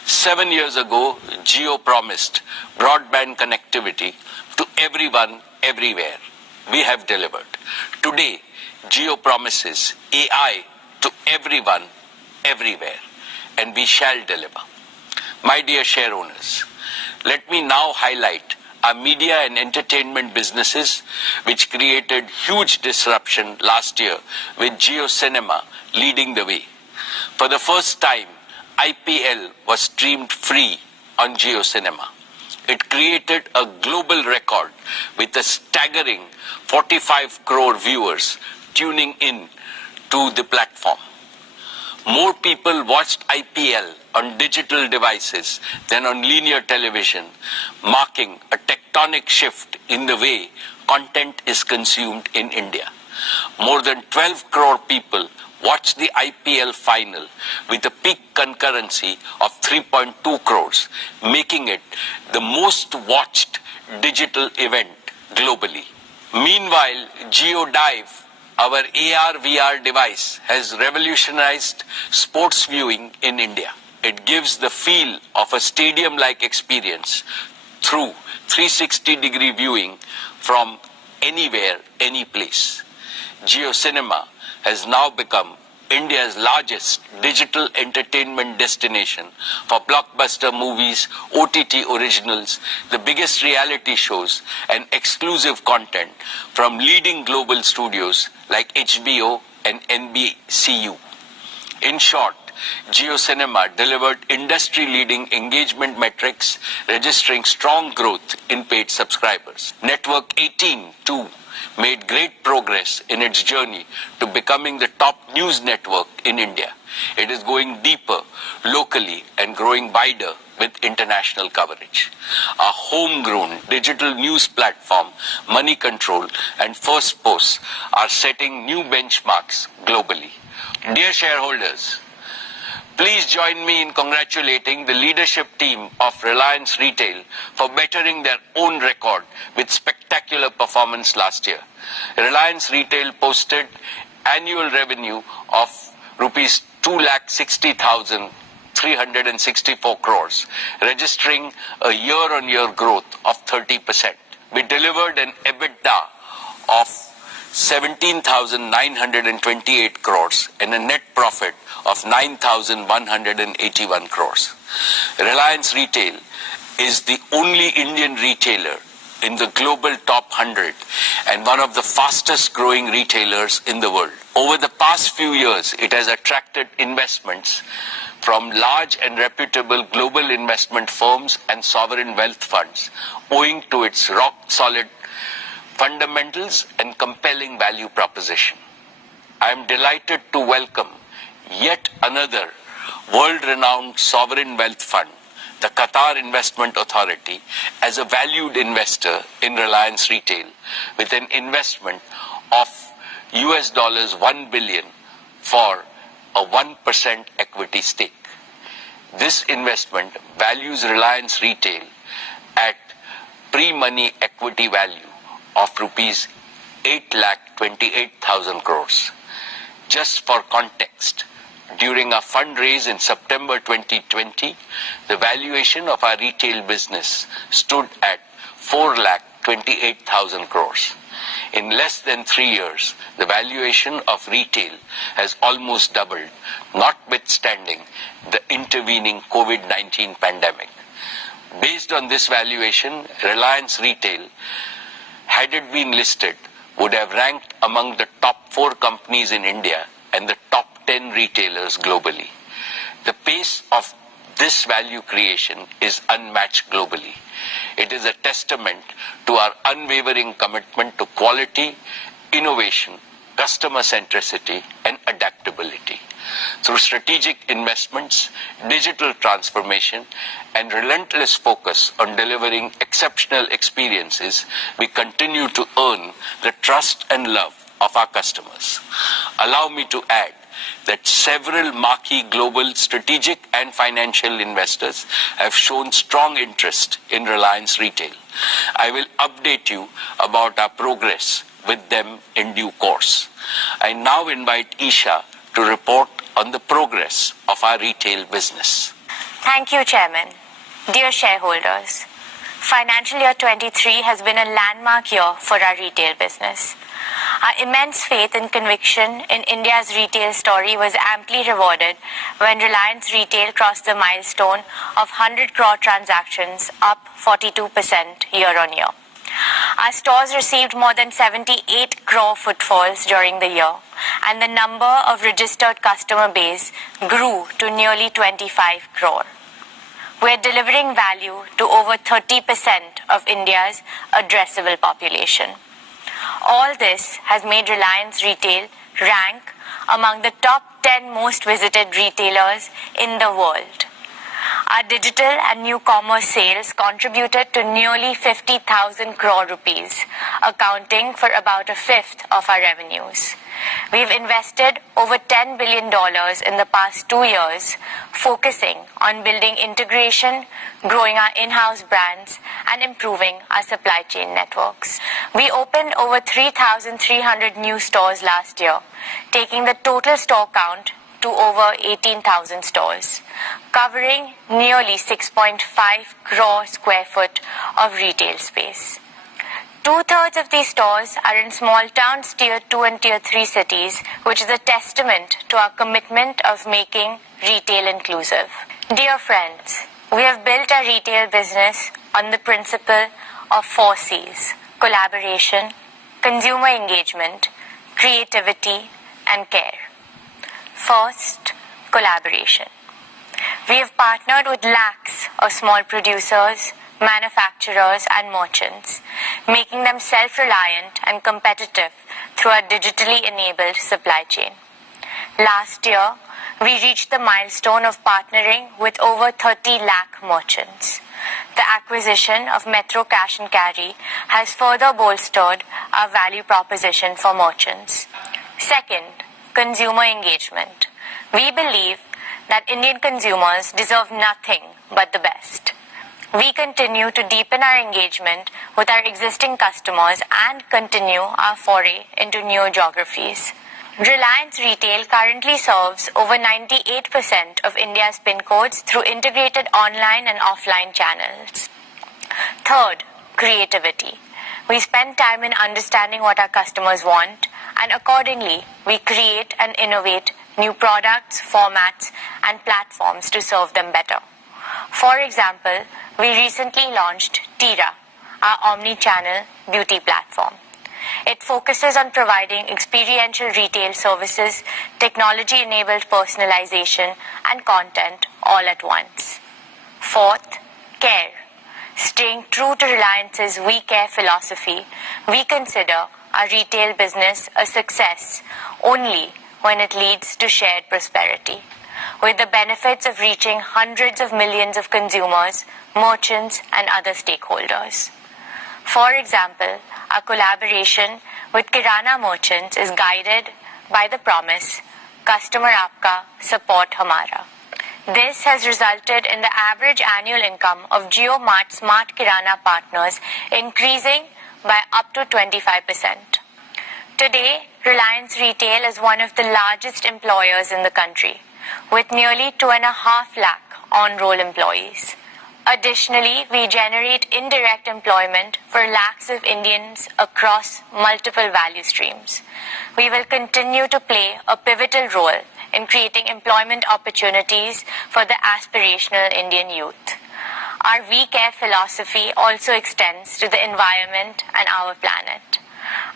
7 years ago, Jio promised broadband connectivity to everyone, everywhere. We have delivered. Today, Jio promises AI to everyone, everywhere, and we shall deliver. My dear share owners, let me now highlight our media and entertainment businesses, which created huge disruption last year with Jio Cinema leading the way. For the first time, IPL was streamed free on Jio Cinema. It created a global record with a staggering 45 crore viewers tuning in to the platform. More people watched IPL on digital devices than on linear television, marking a tectonic shift in the way content is consumed in India. More than 12 crore people watched the IPL final with a peak concurrency of 3.2 crores, making it the most watched digital event globally. Meanwhile, Jio Dive, our AR/VR device, has revolutionized sports viewing in India. It gives the feel of a stadium-like experience through 360-degree viewing from anywhere, any place. Jio Cinema has now become India's largest digital entertainment destination for blockbuster movies, OTT originals, the biggest reality shows, and exclusive content from leading global studios like HBO and NBCU. In short, Jio Cinema delivered industry-leading engagement metrics, registering strong growth in paid subscribers. Network 18, too, made great progress in its journey to becoming the top news network in India. It is going deeper locally and growing wider with international coverage. Our homegrown digital news platform, Money Control and First Post are setting new benchmarks globally. Dear shareholders, Please join me in congratulating the leadership team of Reliance Retail for bettering their own record with spectacular performance last year. Reliance Retail posted annual revenue of rupees 2,60,364 crores, registering a year-on-year growth of 30%. We delivered an EBITDA of 17,928 crores and a net profit of 9,181 crores. Reliance Retail is the only Indian retailer in the global top 100 and one of the fastest growing retailers in the world. Over the past few years, it has attracted investments from large and reputable global investment firms and sovereign wealth funds, owing to its rock-solid fundamentals and compelling value proposition. I am delighted to welcome yet another world-renowned sovereign wealth fund, the Qatar Investment Authority, as a valued investor in Reliance Retail with an investment of $1 billion for a 1% equity stake. This investment values Reliance Retail at pre-money equity value of rupees 8,28,000 crores. Just for context, during our fundraise in September 2020, the valuation of our retail business stood at 4,28,000 crores. In less than 3 years, the valuation of retail has almost doubled, notwithstanding the intervening COVID-19 pandemic. Based on this valuation, Reliance Retail, had it been listed, would have ranked among the top 4 companies in India and the top 10 retailers globally. The pace of this value creation is unmatched globally. It is a testament to our unwavering commitment to quality, innovation, customer centricity, and adaptability. Through strategic investments, digital transformation, and relentless focus on delivering exceptional experiences, we continue to earn the trust and love of our customers. Allow me to add that several marquee global strategic and financial investors have shown strong interest in Reliance Retail. I will update you about our progress with them in due course. I now invite Isha to report on the progress of our retail business. Thank you, Chairman. Dear shareholders, financial year 23 has been a landmark year for our retail business. Our immense faith and conviction in India's retail story was amply rewarded when Reliance Retail crossed the milestone of 100 crore transactions, up 42% year-on-year. Our stores received more than 78 crore footfalls during the year, and the number of registered customer base grew to nearly 25 crore. We are delivering value to over 30% of India's addressable population. All this has made Reliance Retail rank among the top 10 most visited retailers in the world. Our digital and new commerce sales contributed to nearly 50,000 crore rupees, accounting for about a fifth of our revenues. We've invested over $10 billion in the past 2 years, focusing on building integration, growing our in-house brands, and improving our supply chain networks. We opened over 3,300 new stores last year, taking the total store count to over 18,000 stores, covering nearly 6.5 crore square foot of retail space. 2/3 of these stores are in small towns, tier 2 and tier 3 cities, which is a testament to our commitment of making retail inclusive. Dear friends, we have built our retail business on the principle of 4 C's: collaboration, consumer engagement, creativity, and care. First, collaboration. We have partnered with lakhs of small producers, manufacturers, and merchants, making them self-reliant and competitive through our digitally enabled supply chain. Last year, we reached the milestone of partnering with over 30 lakh merchants. The acquisition of Metro Cash and Carry has further bolstered our value proposition for merchants. Second, consumer engagement. We believe that Indian consumers deserve nothing but the best. We continue to deepen our engagement with our existing customers and continue our foray into new geographies. Reliance Retail currently serves over 98% of India's PIN codes through integrated online and offline channels. Third, creativity. We spend time in understanding what our customers want, and accordingly, we create and innovate new products, formats, and platforms to serve them better. For example, we recently launched Tira, our omni-channel beauty platform. It focuses on providing experiential retail services, technology-enabled personalization, and content all at once. Fourth, care. Staying true to Reliance's We Care philosophy, we consider our retail business a success only when it leads to shared prosperity, with the benefits of reaching hundreds of millions of consumers, merchants, and other stakeholders. For example, our collaboration with Kirana merchants is guided by the promise, Customer Aapka, Support Hamara. This has resulted in the average annual income of Jio Mart Smart Kirana partners increasing by up to 25%. Today, Reliance Retail is one of the largest employers in the country, with nearly 2.5 lakh on-roll employees. Additionally, we generate indirect employment for lakhs of Indians across multiple value streams. We will continue to play a pivotal role in creating employment opportunities for the aspirational Indian youth. Our We Care philosophy also extends to the environment and our planet.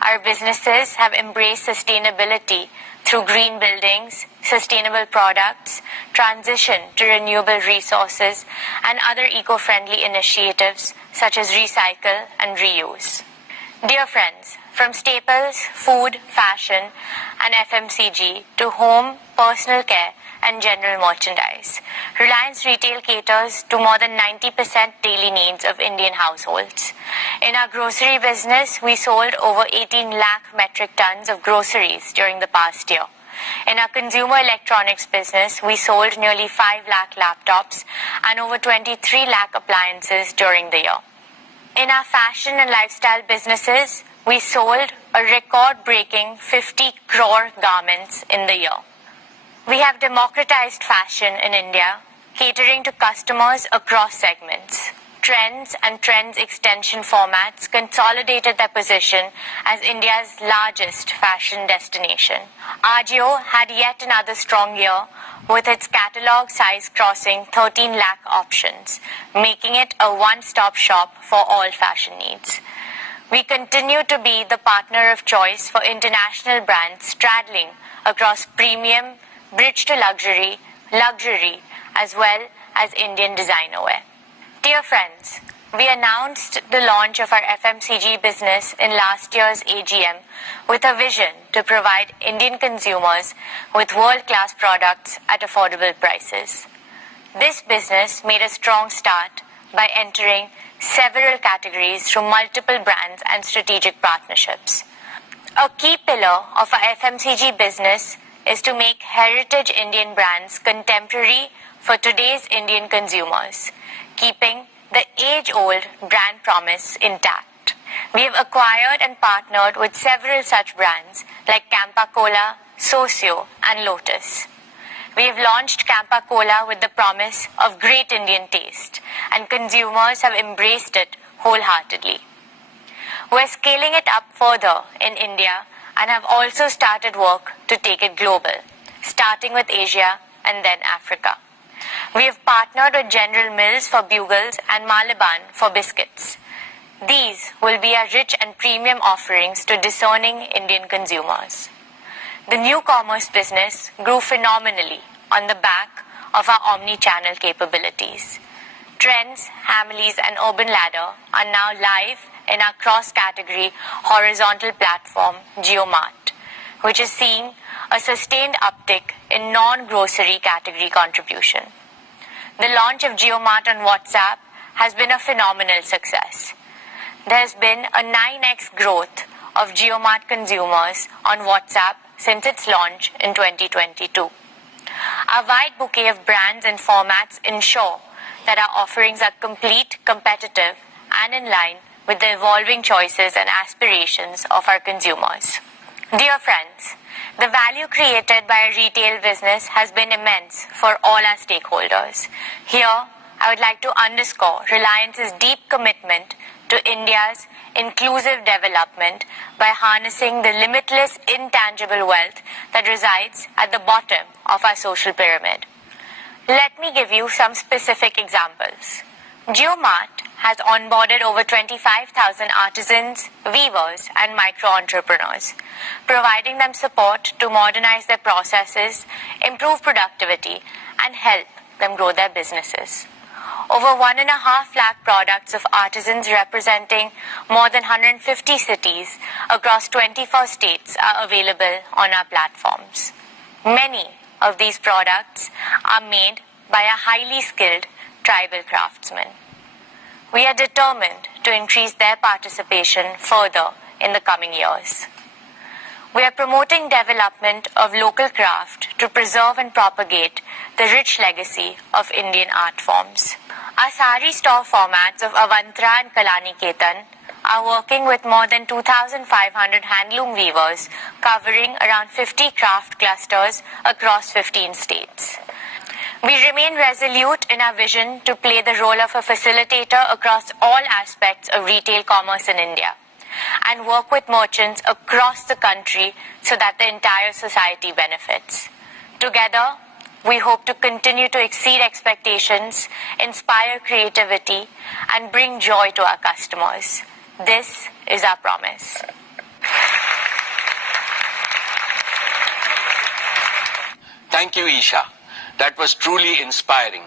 Our businesses have embraced sustainability through green buildings, sustainable products, transition to renewable resources, and other eco-friendly initiatives such as recycle and reuse. Dear friends, from staples, food, fashion, and FMCG to home, personal care, and general merchandise, Reliance Retail caters to more than 90% daily needs of Indian households. In our grocery business, we sold over 18 lakh metric tons of groceries during the past year. In our consumer electronics business, we sold nearly 5 lakh laptops and over 23 lakh appliances during the year. In our fashion and lifestyle businesses, we sold a record-breaking 50 crore garments in the year. We have democratized fashion in India, catering to customers across segments. Trends and Trends extension formats consolidated their position as India's largest fashion destination. Jio had yet another strong year with its catalog size crossing 13 lakh options, making it a one-stop shop for all fashion needs. We continue to be the partner of choice for international brands straddling across premium, bridge to luxury, as well as Indian designer wear. Dear friends, we announced the launch of our FMCG business in last year's AGM with a vision to provide Indian consumers with world-class products at affordable prices. This business made a strong start by entering several categories through multiple brands and strategic partnerships. A key pillar of our FMCG business is to make heritage Indian brands contemporary for today's Indian consumers, keeping the age-old brand promise intact. We have acquired and partnered with several such brands like Campa Cola, Socio, and Lotus. We have launched Campa Cola with the promise of great Indian taste, and consumers have embraced it wholeheartedly. We're scaling it up further in India and have also started work to take it global, starting with Asia and then Africa. We have partnered with General Mills for bugles and Malaban for biscuits. These will be our rich and premium offerings to discerning Indian consumers. The new commerce business grew phenomenally on the back of our omni-channel capabilities. Trends, Hamleys, and Urban Ladder are now live in our cross-category horizontal platform, Jio Mart, which is seeing a sustained uptick in non-grocery category contribution. The launch of Jio Mart on WhatsApp has been a phenomenal success. There has been a 9x growth of Jio Mart consumers on WhatsApp since its launch in 2022. Our wide bouquet of brands and formats ensure that our offerings are complete, competitive, and in line with the evolving choices and aspirations of our consumers. Dear friends, the value created by a retail business has been immense for all our stakeholders. Here, I would like to underscore Reliance's deep commitment to India's inclusive development by harnessing the limitless intangible wealth that resides at the bottom of our social pyramid. Let me give you some specific examples. JioMart has onboarded over 25,000 artisans, weavers, and micro-entrepreneurs, providing them support to modernize their processes, improve productivity, and help them grow their businesses. Over 1.5 lakh products of artisans representing more than 150 cities across 24 states are available on our platforms. Many of these products are made by a highly skilled tribal craftsmen. We are determined to increase their participation further in the coming years. We are promoting development of local craft to preserve and propagate the rich legacy of Indian art forms. Our sari store formats of Avantra and Kalani Ketan are working with more than 2,500 handloom weavers covering around 50 craft clusters across 15 states. We remain resolute in our vision to play the role of a facilitator across all aspects of retail commerce in India and work with merchants across the country so that the entire society benefits. Together, we hope to continue to exceed expectations, inspire creativity, and bring joy to our customers. This is our promise. Thank you, Isha. That was truly inspiring,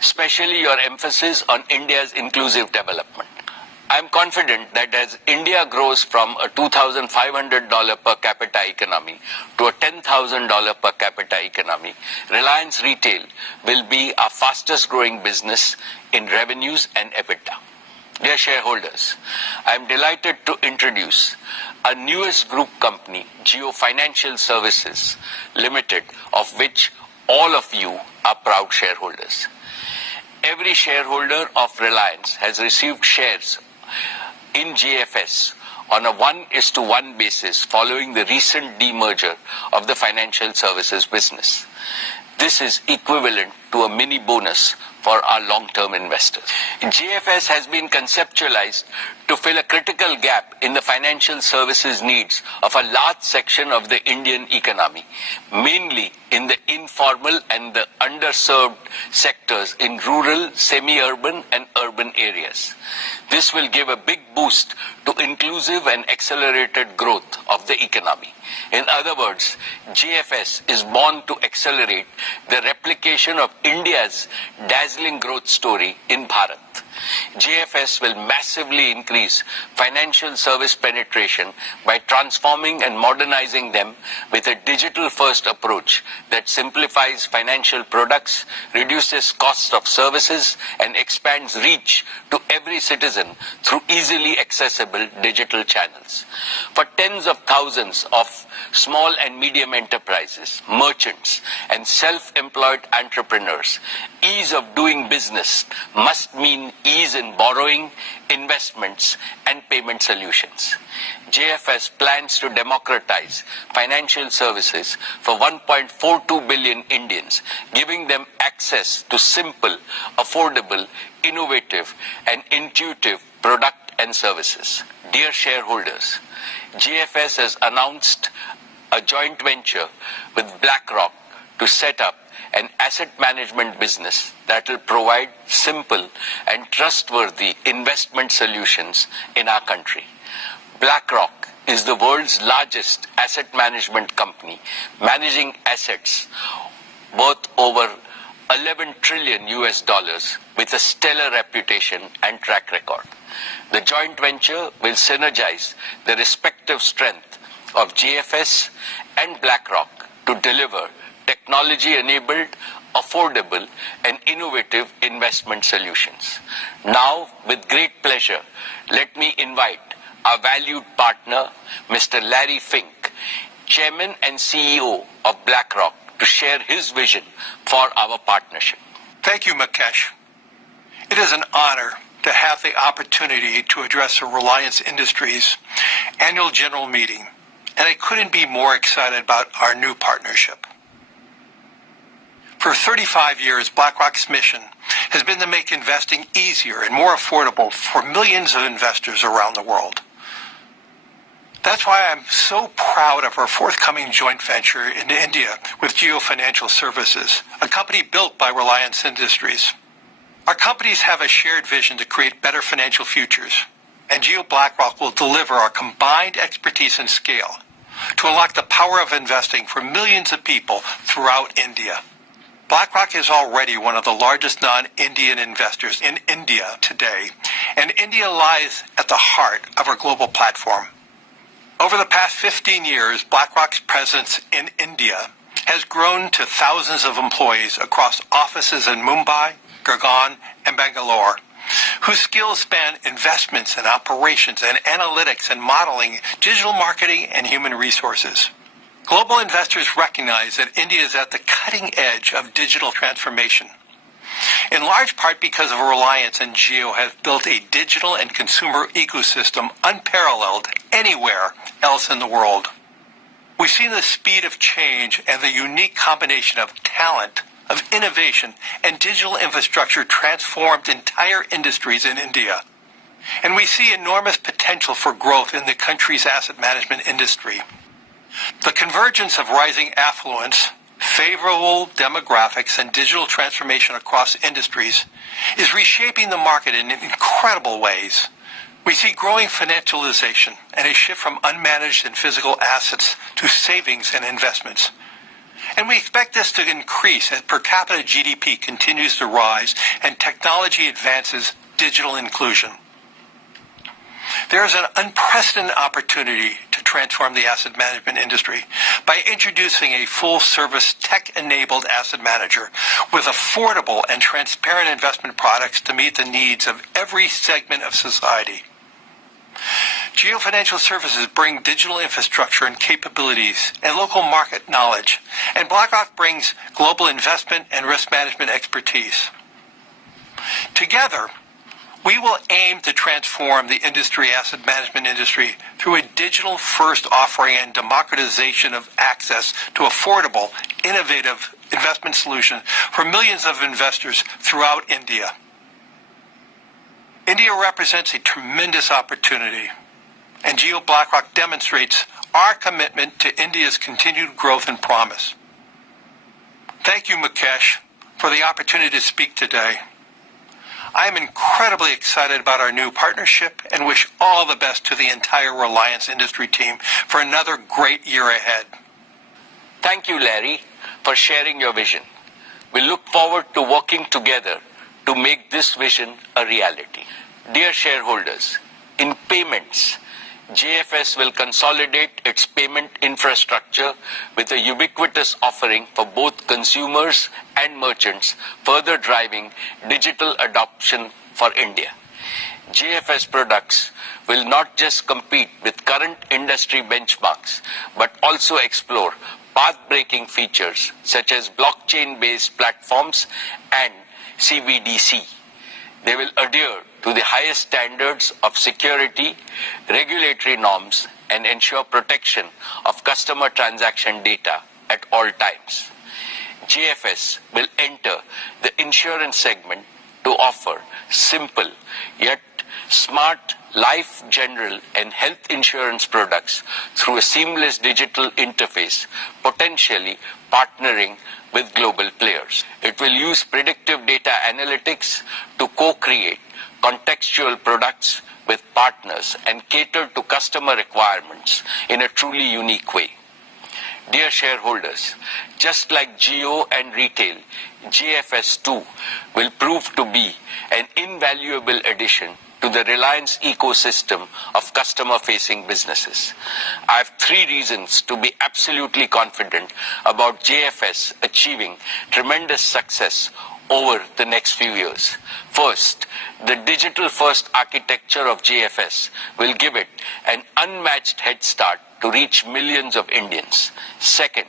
especially your emphasis on India's inclusive development. I am confident that as India grows from a $2,500 per capita economy to a $10,000 per capita economy, Reliance Retail will be our fastest growing business in revenues and EBITDA. Dear shareholders, I am delighted to introduce our newest group company, Jio Financial Services Limited, of which all of you are proud shareholders. Every shareholder of Reliance has received shares in JFS on a 1:1 basis following the recent demerger of the financial services business. This is equivalent to a mini bonus for our long-term investors. JFS has been conceptualized to fill a critical gap in the financial services needs of a large section of the Indian economy, mainly in the informal and the underserved sectors in rural, semi-urban and urban areas. This will give a big boost to inclusive and accelerated growth of the economy. In other words, JFS is born to accelerate the replication of India's dazzling growth story in Bharat. JFS will massively increase financial service penetration by transforming and modernizing them with a digital-first approach that simplifies financial products, reduces costs of services, and expands reach to every citizen through easily accessible digital channels. For tens of thousands of small and medium enterprises, merchants, and self-employed entrepreneurs, ease of doing business must mean ease in borrowing, investments, and payment solutions. JFS plans to democratize financial services for 1.42 billion Indians, giving them access to simple, affordable, innovative, and intuitive product and services. Dear shareholders, JFS has announced a joint venture with BlackRock to set up an asset management business that will provide simple and trustworthy investment solutions in our country. BlackRock is the world's largest asset management company, managing assets worth over $11 trillion with a stellar reputation and track record. The joint venture will synergize the respective strength of JFS and BlackRock to deliver technology-enabled, affordable, and innovative investment solutions. Now, with great pleasure, let me invite our valued partner, Mr. Larry Fink, Chairman and CEO of BlackRock, to share his vision for our partnership. Thank you, Mukesh. It is an honor to have the opportunity to address the Reliance Industries annual general meeting, and I couldn't be more excited about our new partnership. For 35 years, BlackRock's mission has been to make investing easier and more affordable for millions of investors around the world. That's why I'm so proud of our forthcoming joint venture in India with Jio Financial Services, a company built by Reliance Industries. Our companies have a shared vision to create better financial futures, and Jio BlackRock will deliver our combined expertise and scale to unlock the power of investing for millions of people throughout India. BlackRock is already one of the largest non-Indian investors in India today, and India lies at the heart of our global platform. Over the past 15 years, BlackRock's presence in India has grown to thousands of employees across offices in Mumbai, Gurgaon, and Bangalore, whose skills span investments and operations and analytics and modeling, digital marketing, and human resources. Global investors recognize that India is at the cutting edge of digital transformation, in large part because of Reliance and Jio have built a digital and consumer ecosystem unparalleled anywhere else in the world. We've seen the speed of change and the unique combination of talent, of innovation, and digital infrastructure transformed entire industries in India. And we see enormous potential for growth in the country's asset management industry. The convergence of rising affluence, favorable demographics, and digital transformation across industries is reshaping the market in incredible ways. We see growing financialization and a shift from unmanaged and physical assets to savings and investments. And we expect this to increase as per capita GDP continues to rise and technology advances digital inclusion. There is an unprecedented opportunity to transform the asset management industry by introducing a full-service tech-enabled asset manager with affordable and transparent investment products to meet the needs of every segment of society. Jio Financial Services bring digital infrastructure and capabilities and local market knowledge, and BlackRock brings global investment and risk management expertise. Together, we will aim to transform the asset management industry through a digital-first offering and democratization of access to affordable, innovative investment solutions for millions of investors throughout India. India represents a tremendous opportunity, and Jio BlackRock demonstrates our commitment to India's continued growth and promise. Thank you, Mukesh, for the opportunity to speak today. I am incredibly excited about our new partnership and wish all the best to the entire Reliance industry team for another great year ahead. Thank you, Larry, for sharing your vision. We look forward to working together to make this vision a reality. Dear shareholders, in payments, JFS will consolidate its payment infrastructure with a ubiquitous offering for both consumers and merchants, further driving digital adoption for India. JFS products will not just compete with current industry benchmarks, but also explore path-breaking features such as blockchain-based platforms and CBDC. They will adhere to the highest standards of security, regulatory norms, and ensure protection of customer transaction data at all times. JFS will enter the insurance segment to offer simple yet smart life, general, and health insurance products through a seamless digital interface, potentially partnering with global players. It will use predictive data analytics to co-create contextual products with partners and cater to customer requirements in a truly unique way. Dear shareholders, just like Jio and retail, JFS too will prove to be an invaluable addition to the Reliance ecosystem of customer-facing businesses. I have 3 reasons to be absolutely confident about JFS achieving tremendous success over the next few years. First, the digital-first architecture of JFS will give it an unmatched head start to reach millions of Indians. Second,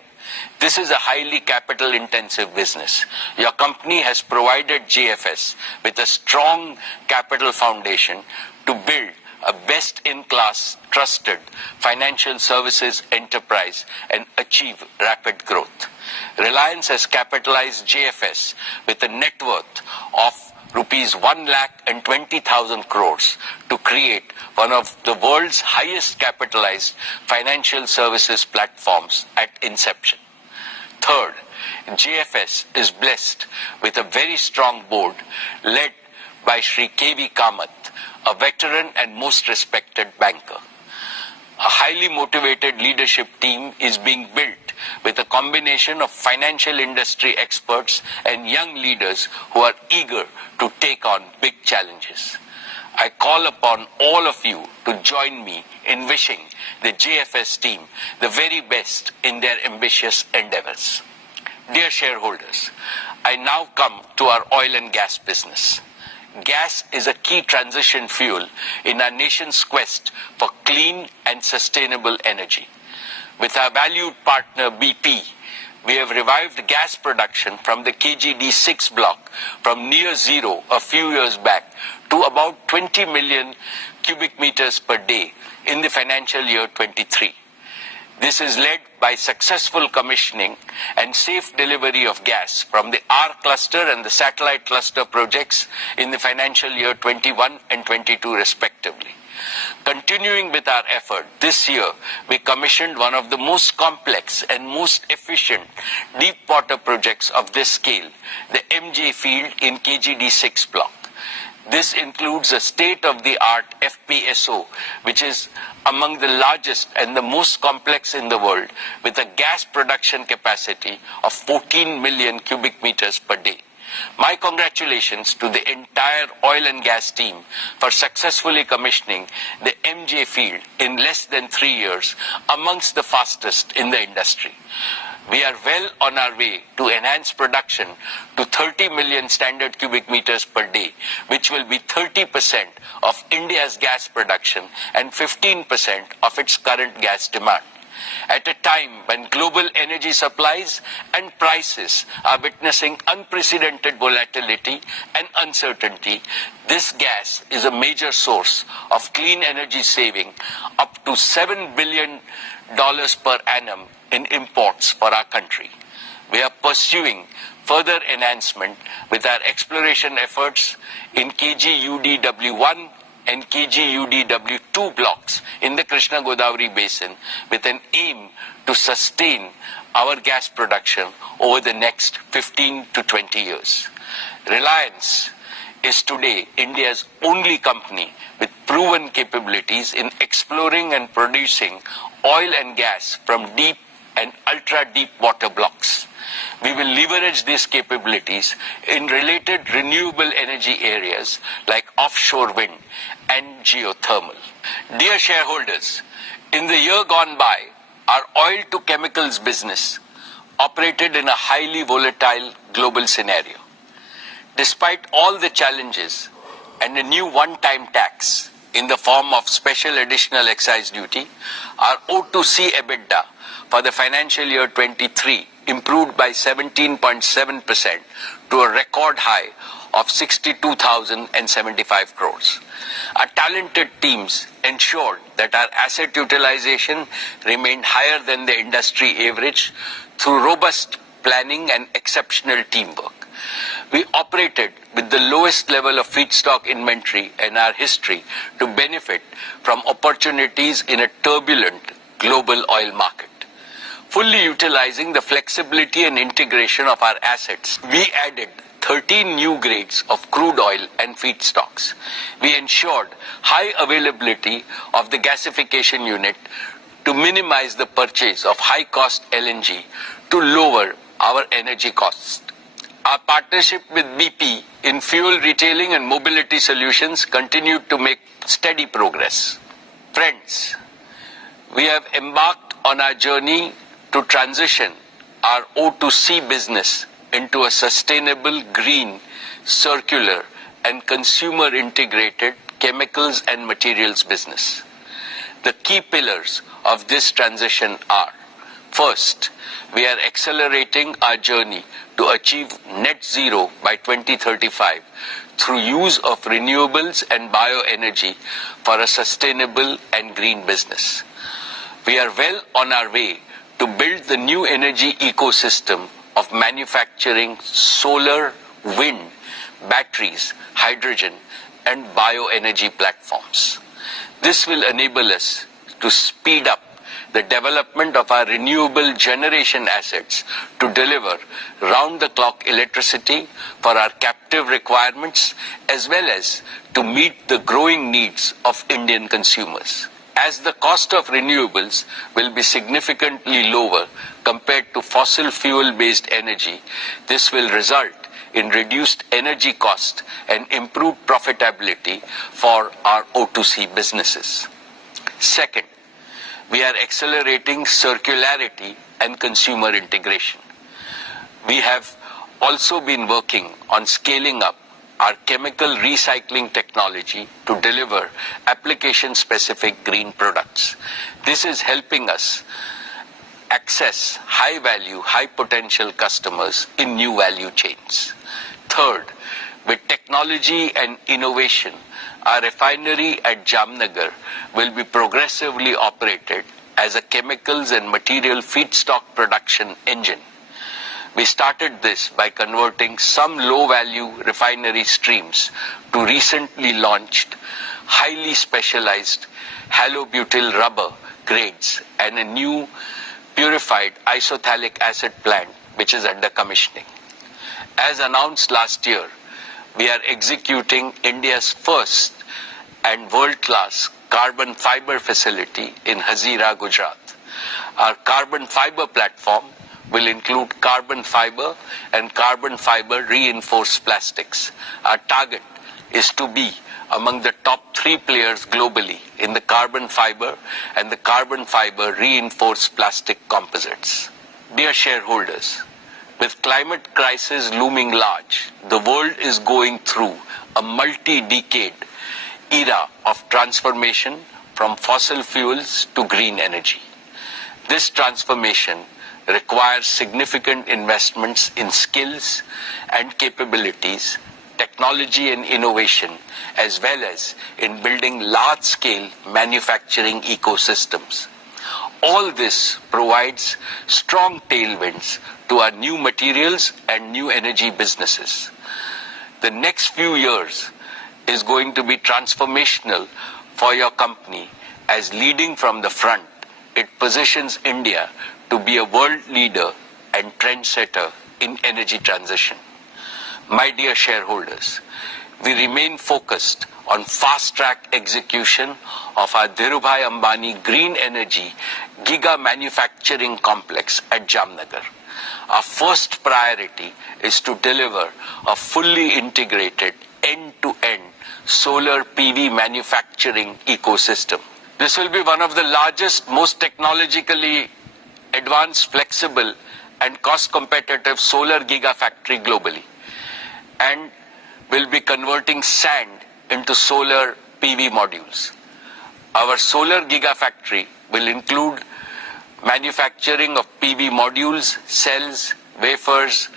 This is a highly capital-intensive business. Your company has provided JFS with a strong capital foundation to build a best-in-class, trusted financial services enterprise and achieve rapid growth. Reliance has capitalized JFS with a net worth of rupees 1,20,000 crores to create one of the world's highest capitalized financial services platforms at inception. Third, JFS is blessed with a very strong board led by Shri K.V. Kamath, a veteran and most respected banker. A highly motivated leadership team is being built with a combination of financial industry experts and young leaders who are eager to take on big challenges. I call upon all of you to join me in wishing the JFS team the very best in their ambitious endeavors. Dear shareholders, I now come to our oil and gas business. Gas is a key transition fuel in our nation's quest for clean and sustainable energy. With our valued partner BP, we have revived gas production from the KGD6 block from near zero a few years back to about 20 million cubic meters per day in the financial year 23. This is led by successful commissioning and safe delivery of gas from the R cluster and the satellite cluster projects in the financial year 21 and 22 respectively. Continuing with our effort, this year we commissioned one of the most complex and most efficient deep water projects of this scale, the MJ field in KGD6 block. This includes a state-of-the-art FPSO, which is among the largest and the most complex in the world, with a gas production capacity of 14 million cubic meters per day. My congratulations to the entire oil and gas team for successfully commissioning the MJ field in less than 3 years, amongst the fastest in the industry. We are well on our way to enhance production to 30 million standard cubic meters per day, which will be 30% of India's gas production and 15% of its current gas demand. At a time when global energy supplies and prices are witnessing unprecedented volatility and uncertainty, this gas is a major source of clean energy saving, up to $7 billion per annum in imports for our country. We are pursuing further enhancement with our exploration efforts in KG-UDW1 and KG-UDW2 blocks in the Krishna Godavari basin with an aim to sustain our gas production over the next 15 to 20 years. Reliance is today India's only company with proven capabilities in exploring and producing oil and gas from deep and ultra-deep water blocks. We will leverage these capabilities in related renewable energy areas like offshore wind and geothermal. Dear shareholders, in the year gone by, our oil-to-chemicals business operated in a highly volatile global scenario. Despite all the challenges and a new one-time tax in the form of special additional excise duty, our O2C EBITDA for the financial year 23 improved by 17.7% to a record high of 62,075 crores. Our talented teams ensured that our asset utilization remained higher than the industry average through robust planning and exceptional teamwork. We operated with the lowest level of feedstock inventory in our history to benefit from opportunities in a turbulent global oil market. Fully utilizing the flexibility and integration of our assets, we added 13 new grades of crude oil and feedstocks. We ensured high availability of the gasification unit to minimize the purchase of high-cost LNG to lower our energy costs. Our partnership with BP in fuel retailing and mobility solutions continued to make steady progress. Friends, we have embarked on our journey to transition our O2C business into a sustainable, green, circular, and consumer-integrated chemicals and materials business. The key pillars of this transition are: first, we are accelerating our journey to achieve net zero by 2035 through use of renewables and bioenergy for a sustainable and green business. We are well on our way to build the new energy ecosystem of manufacturing solar, wind, batteries, hydrogen, and bioenergy platforms. This will enable us to speed up the development of our renewable generation assets to deliver round-the-clock electricity for our captive requirements as well as to meet the growing needs of Indian consumers. As the cost of renewables will be significantly lower compared to fossil fuel-based energy, this will result in reduced energy cost and improved profitability for our O2C businesses. Second, we are accelerating circularity and consumer integration. We have also been working on scaling up our chemical recycling technology to deliver application-specific green products. This is helping us access high-value, high-potential customers in new value chains. Third, with technology and innovation, our refinery at Jamnagar will be progressively operated as a chemicals and material feedstock production engine. We started this by converting some low-value refinery streams to recently launched, highly specialized halobutyl rubber grades and a new purified isophthalic acid plant which is under commissioning. As announced last year, we are executing India's first and world-class carbon fiber facility in Hazira, Gujarat. Our carbon fiber platform will include carbon fiber and carbon fiber reinforced plastics. Our target is to be among the top 3 players globally in the carbon fiber and the carbon fiber reinforced plastic composites. Dear shareholders, with climate crisis looming large, the world is going through a multi-decade era of transformation from fossil fuels to green energy. This transformation requires significant investments in skills and capabilities, technology and innovation, as well as in building large-scale manufacturing ecosystems. All this provides strong tailwinds to our new materials and new energy businesses. The next few years is going to be transformational for your company as leading from the front. It positions India to be a world leader and trendsetter in energy transition. My dear shareholders, we remain focused on fast-track execution of our Dhirubhai Ambani Green Energy Giga Manufacturing Complex at Jamnagar. Our first priority is to deliver a fully integrated end-to-end solar PV manufacturing ecosystem. This will be one of the largest, most technologically advanced, flexible and cost-competitive solar gigafactory globally, and will be converting sand into solar PV modules. Our solar gigafactory will include manufacturing of PV modules, cells, wafers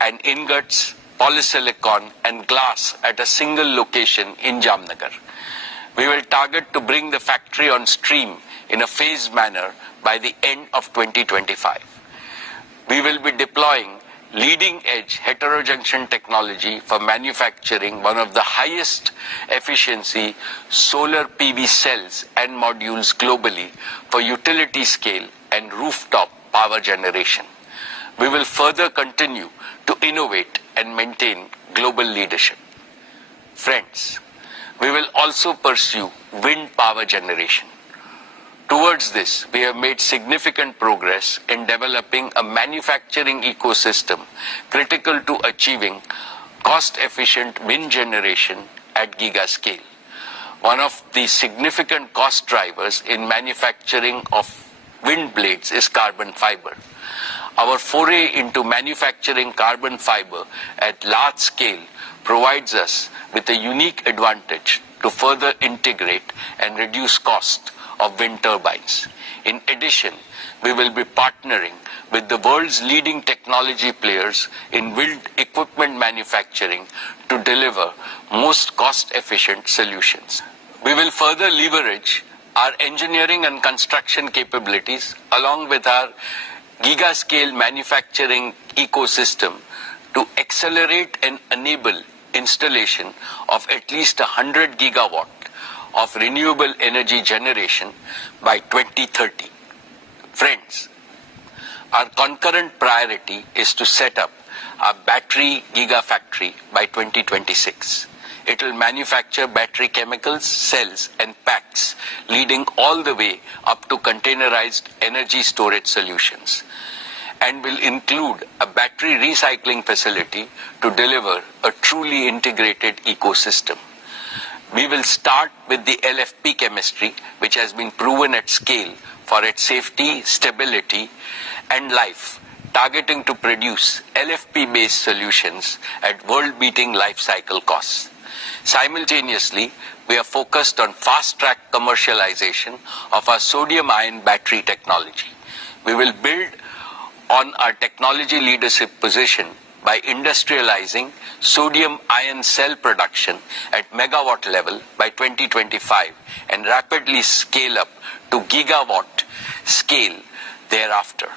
and ingots, polysilicon and glass at a single location in Jamnagar. We will target to bring the factory on stream in a phased manner by the end of 2025. We will be deploying leading-edge heterojunction technology for manufacturing one of the highest efficiency solar PV cells and modules globally for utility scale and rooftop power generation. We will further continue to innovate and maintain global leadership. Friends, we will also pursue wind power generation. Towards this, we have made significant progress in developing a manufacturing ecosystem critical to achieving cost-efficient wind generation at giga scale. One of the significant cost drivers in manufacturing of wind blades is carbon fiber. Our foray into manufacturing carbon fiber at large scale provides us with a unique advantage to further integrate and reduce cost of wind turbines. In addition, we will be partnering with the world's leading technology players in wind equipment manufacturing to deliver most cost-efficient solutions. We will further leverage our engineering and construction capabilities along with our giga-scale manufacturing ecosystem to accelerate and enable installation of at least 100 gigawatt of renewable energy generation by 2030. Friends, our concurrent priority is to set up a battery gigafactory by 2026. It will manufacture battery chemicals, cells and packs, leading all the way up to containerized energy storage solutions, and will include a battery recycling facility to deliver a truly integrated ecosystem. We will start with the LFP chemistry, which has been proven at scale for its safety, stability, and life, targeting to produce LFP-based solutions at world-beating life cycle costs. Simultaneously, we are focused on fast-track commercialization of our sodium-ion battery technology. We will build on our technology leadership position by industrializing sodium-ion cell production at megawatt level by 2025 and rapidly scale up to gigawatt scale thereafter.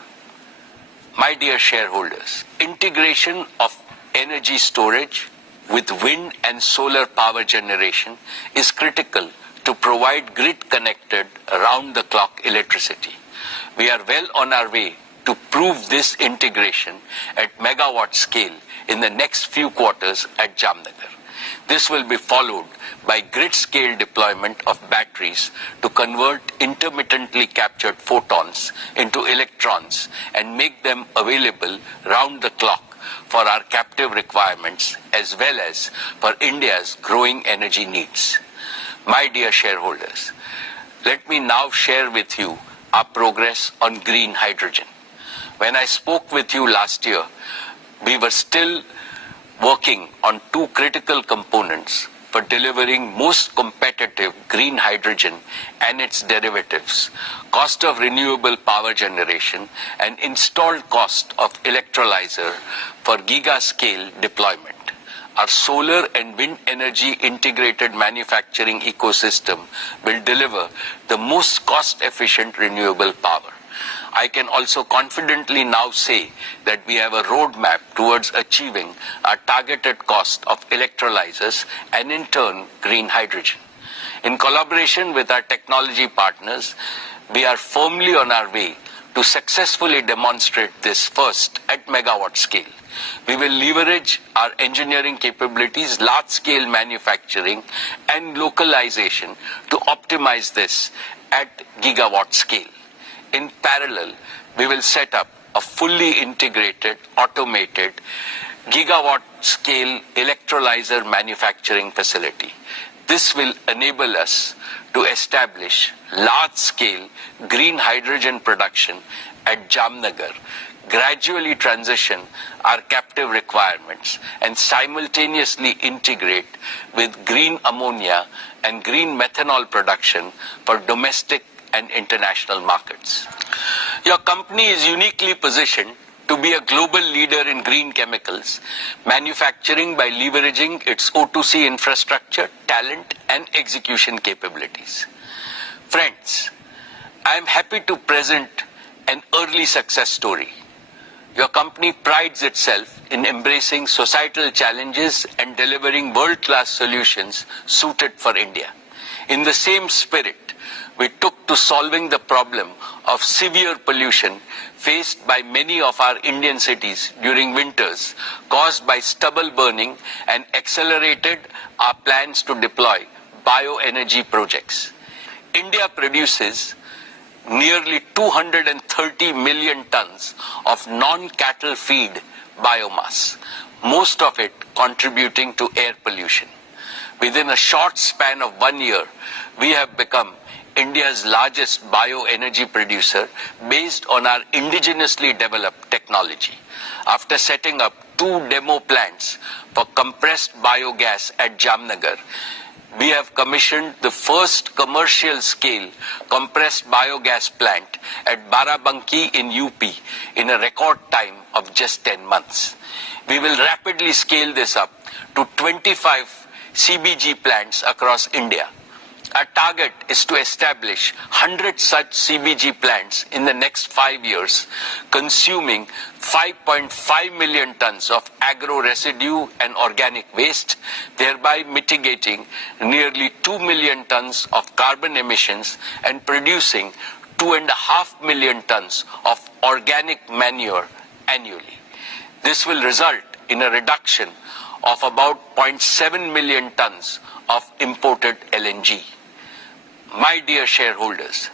My dear shareholders, integration of energy storage with wind and solar power generation is critical to provide grid-connected, round-the-clock electricity. We are well on our way to prove this integration at megawatt scale in the next few quarters at Jamnagar. This will be followed by grid-scale deployment of batteries to convert intermittently captured photons into electrons and make them available round the clock for our captive requirements as well as for India's growing energy needs. My dear shareholders, let me now share with you our progress on green hydrogen. When I spoke with you last year, we were still working on two critical components for delivering most competitive green hydrogen and its derivatives, cost of renewable power generation and installed cost of electrolyzer for giga-scale deployment. Our solar and wind energy integrated manufacturing ecosystem will deliver the most cost-efficient renewable power. I can also confidently now say that we have a roadmap towards achieving our targeted cost of electrolyzers and in turn green hydrogen. In collaboration with our technology partners, we are firmly on our way to successfully demonstrate this first at megawatt scale. We will leverage our engineering capabilities, large-scale manufacturing and localization to optimize this at gigawatt scale. In parallel, we will set up a fully integrated, automated, gigawatt-scale electrolyzer manufacturing facility. This will enable us to establish large-scale green hydrogen production at Jamnagar, gradually transition our captive requirements, and simultaneously integrate with green ammonia and green methanol production for domestic and international markets. Your company is uniquely positioned to be a global leader in green chemicals, manufacturing by leveraging its O2C infrastructure, talent, and execution capabilities. Friends, I am happy to present an early success story. Your company prides itself in embracing societal challenges and delivering world-class solutions suited for India. In the same spirit, we took to solving the problem of severe pollution faced by many of our Indian cities during winters caused by stubble burning and accelerated our plans to deploy bioenergy projects. India produces nearly 230 million tons of non-cattle feed biomass, most of it contributing to air pollution. Within a short span of 1 year, we have become India's largest bioenergy producer based on our indigenously developed technology. After setting up 2 demo plants for compressed biogas at Jamnagar, we have commissioned the first commercial scale compressed biogas plant at Barabanki in UP in a record time of just 10 months. We will rapidly scale this up to 25 CBG plants across India. Our target is to establish 100 such CBG plants in the next 5 years, consuming 5.5 million tons of agro residue and organic waste, thereby mitigating nearly 2 million tons of carbon emissions and producing 2.5 million tons of organic manure annually. This will result in a reduction of about 0.7 million tons of imported LNG. My dear shareholders,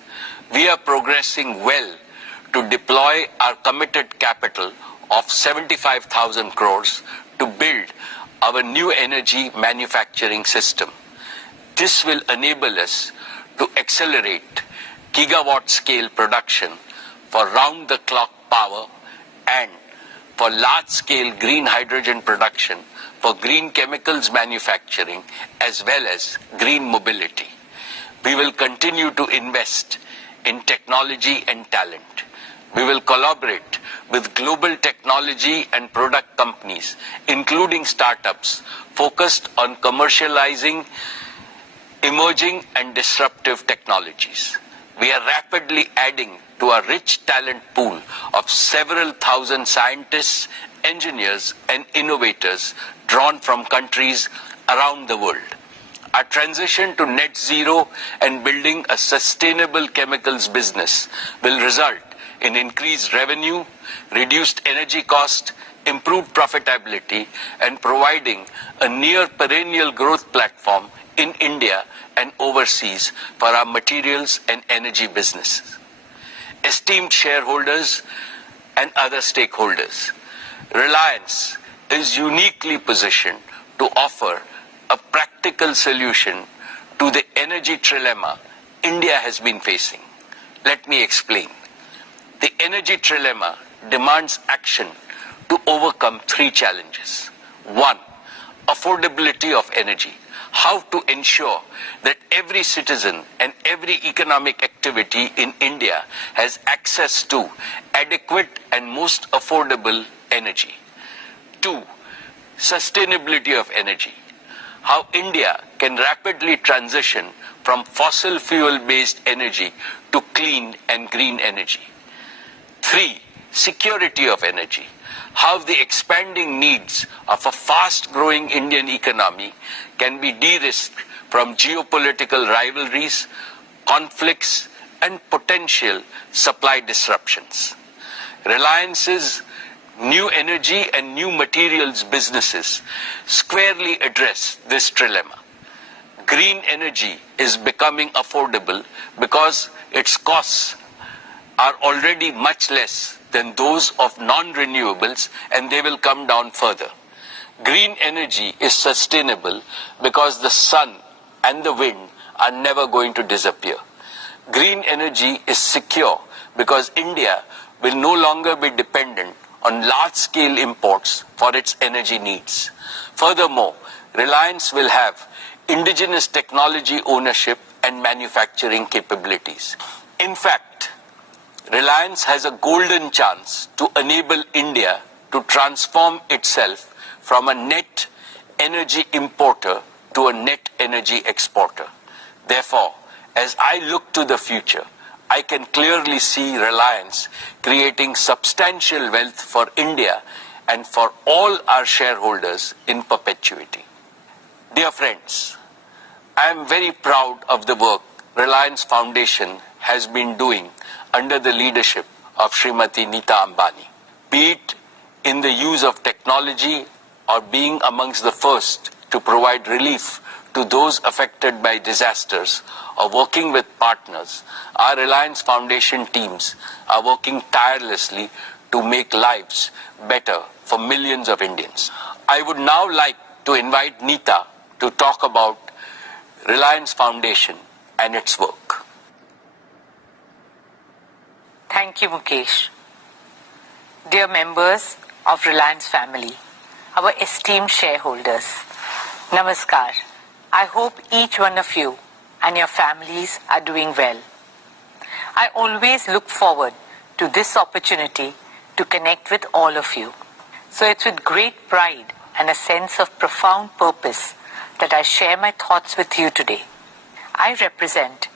we are progressing well to deploy our committed capital of 75,000 crores to build our new energy manufacturing system. This will enable us to accelerate gigawatt scale production for round-the-clock power and for large-scale green hydrogen production for green chemicals manufacturing as well as green mobility. We will continue to invest in technology and talent. We will collaborate with global technology and product companies, including startups, focused on commercializing emerging and disruptive technologies. We are rapidly adding to our rich talent pool of several thousand scientists, engineers, and innovators drawn from countries around the world. Our transition to net zero and building a sustainable chemicals business will result in increased revenue, reduced energy cost, improved profitability, and providing a near perennial growth platform in India and overseas for our materials and energy businesses. Esteemed shareholders and other stakeholders, Reliance is uniquely positioned to offer a practical solution to the energy trilemma India has been facing. Let me explain. The energy trilemma demands action to overcome 3 challenges. 1, affordability of energy. How to ensure that every citizen and every economic activity in India has access to adequate and most affordable energy. 2, sustainability of energy. How India can rapidly transition from fossil fuel-based energy to clean and green energy. 3, security of energy. How the expanding needs of a fast-growing Indian economy can be de-risked from geopolitical rivalries, conflicts, and potential supply disruptions. Reliance's new energy and new materials businesses squarely address this trilemma. Green energy is becoming affordable because its costs are already much less than those of non-renewables, and they will come down further. Green energy is sustainable because the sun and the wind are never going to disappear. Green energy is secure because India will no longer be dependent on large-scale imports for its energy needs. Furthermore, Reliance will have indigenous technology ownership and manufacturing capabilities. In fact, Reliance has a golden chance to enable India to transform itself from a net energy importer to a net energy exporter. Therefore, as I look to the future, I can clearly see Reliance creating substantial wealth for India and for all our shareholders in perpetuity. Dear friends, I am very proud of the work Reliance Foundation has been doing under the leadership of Srimati Nita Ambani, be it in the use of technology or being amongst the first to provide relief to those affected by disasters or working with partners. Our Reliance Foundation teams are working tirelessly to make lives better for millions of Indians. I would now like to invite Nita to talk about Reliance Foundation and its work. Thank you, Mukesh. Dear members of Reliance family, our esteemed shareholders, Namaskar. I hope each one of you and your families are doing well. I always look forward to this opportunity to connect with all of you. So it's with great pride and a sense of profound purpose that I share my thoughts with you today. I represent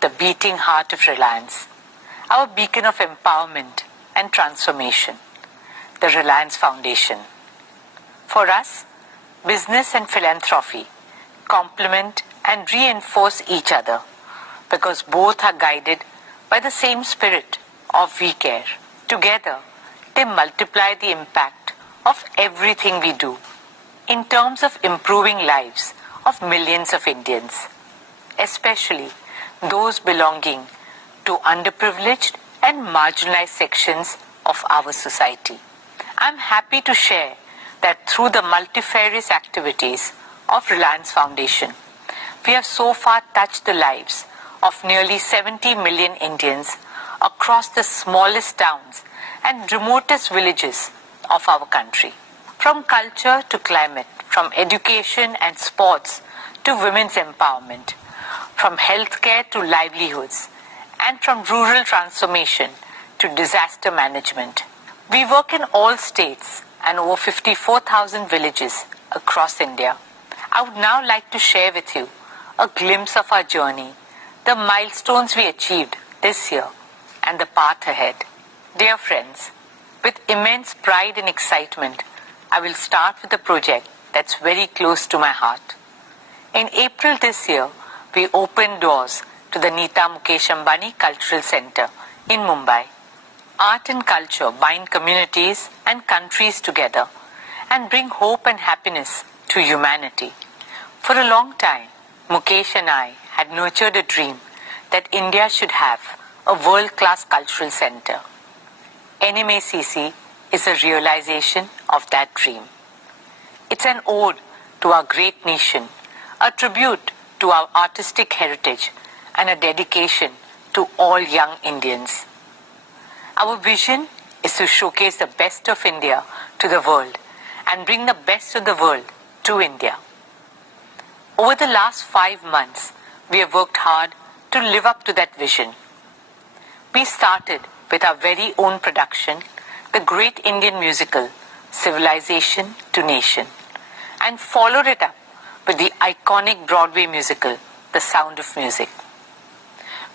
the beating heart of Reliance, our beacon of empowerment and transformation, the Reliance Foundation. For us, business and philanthropy complement and reinforce each other because both are guided by the same spirit of we care. Together, they multiply the impact of everything we do in terms of improving lives of millions of Indians, especially those belonging to underprivileged and marginalized sections of our society. I'm happy to share that through the multifarious activities of Reliance Foundation, we have so far touched the lives of nearly 70 million Indians across the smallest towns and remotest villages of our country. From culture to climate, from education and sports to women's empowerment, from healthcare to livelihoods, and from rural transformation to disaster management. We work in all states and over 54,000 villages across India. I would now like to share with you a glimpse of our journey, the milestones we achieved this year, and the path ahead. Dear friends, with immense pride and excitement, I will start with a project that's very close to my heart. In April this year, we opened doors to the Mukesh Ambani Cultural Center in Mumbai. Art and culture bind communities and countries together and bring hope and happiness to humanity. For a long time, Mukesh and I had nurtured a dream that India should have a world-class cultural center. NMACC is a realization of that dream. It's an ode to our great nation, a tribute to our artistic heritage, and a dedication to all young Indians. Our vision is to showcase the best of India to the world and bring the best of the world to India. Over the last 5 months, we have worked hard to live up to that vision. We started with our very own production, the great Indian musical, Civilization to Nation, and followed it up with the iconic Broadway musical, The Sound of Music.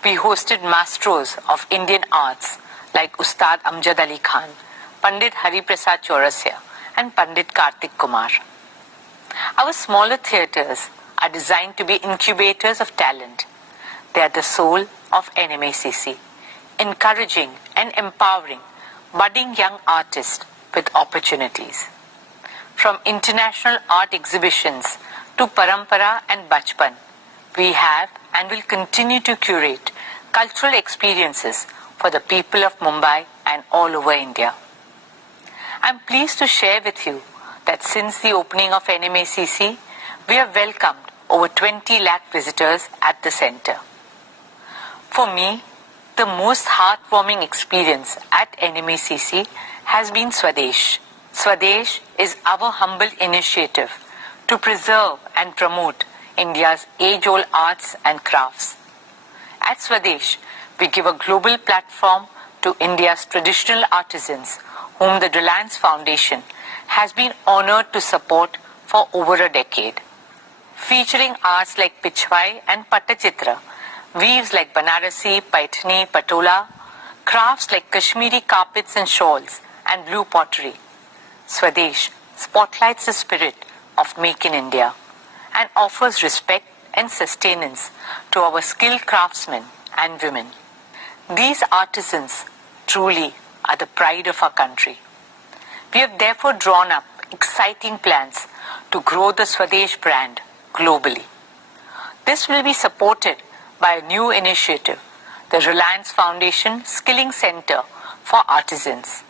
We hosted maestros of Indian arts like Ustad Amjad Ali Khan, Pandit Hari Prasad Chaurasya, and Pandit Kartik Kumar. Our smaller theatres are designed to be incubators of talent. They are the soul of NMACC, encouraging and empowering budding young artists with opportunities. From international art exhibitions to Parampara and Bachpan, we have and will continue to curate cultural experiences for the people of Mumbai and all over India. I'm pleased to share with you that since the opening of NMACC, we have welcomed over 20 lakh visitors at the center. For me, the most heartwarming experience at NMACC has been Swadesh. Swadesh is our humble initiative to preserve and promote India's age-old arts and crafts. At Swadesh, we give a global platform to India's traditional artisans whom the Reliance Foundation has been honored to support for over a decade. Featuring arts like Pichwai and Pattachitra, weaves like Banarasi, Paithani, Patola, crafts like Kashmiri carpets and shawls, and blue pottery. Swadesh spotlights the spirit of Make in India and offers respect and sustenance to our skilled craftsmen and women. These artisans truly are the pride of our country. We have therefore drawn up exciting plans to grow the Swadesh brand globally. This will be supported by a new initiative, the Reliance Foundation Skilling Center for Artisans.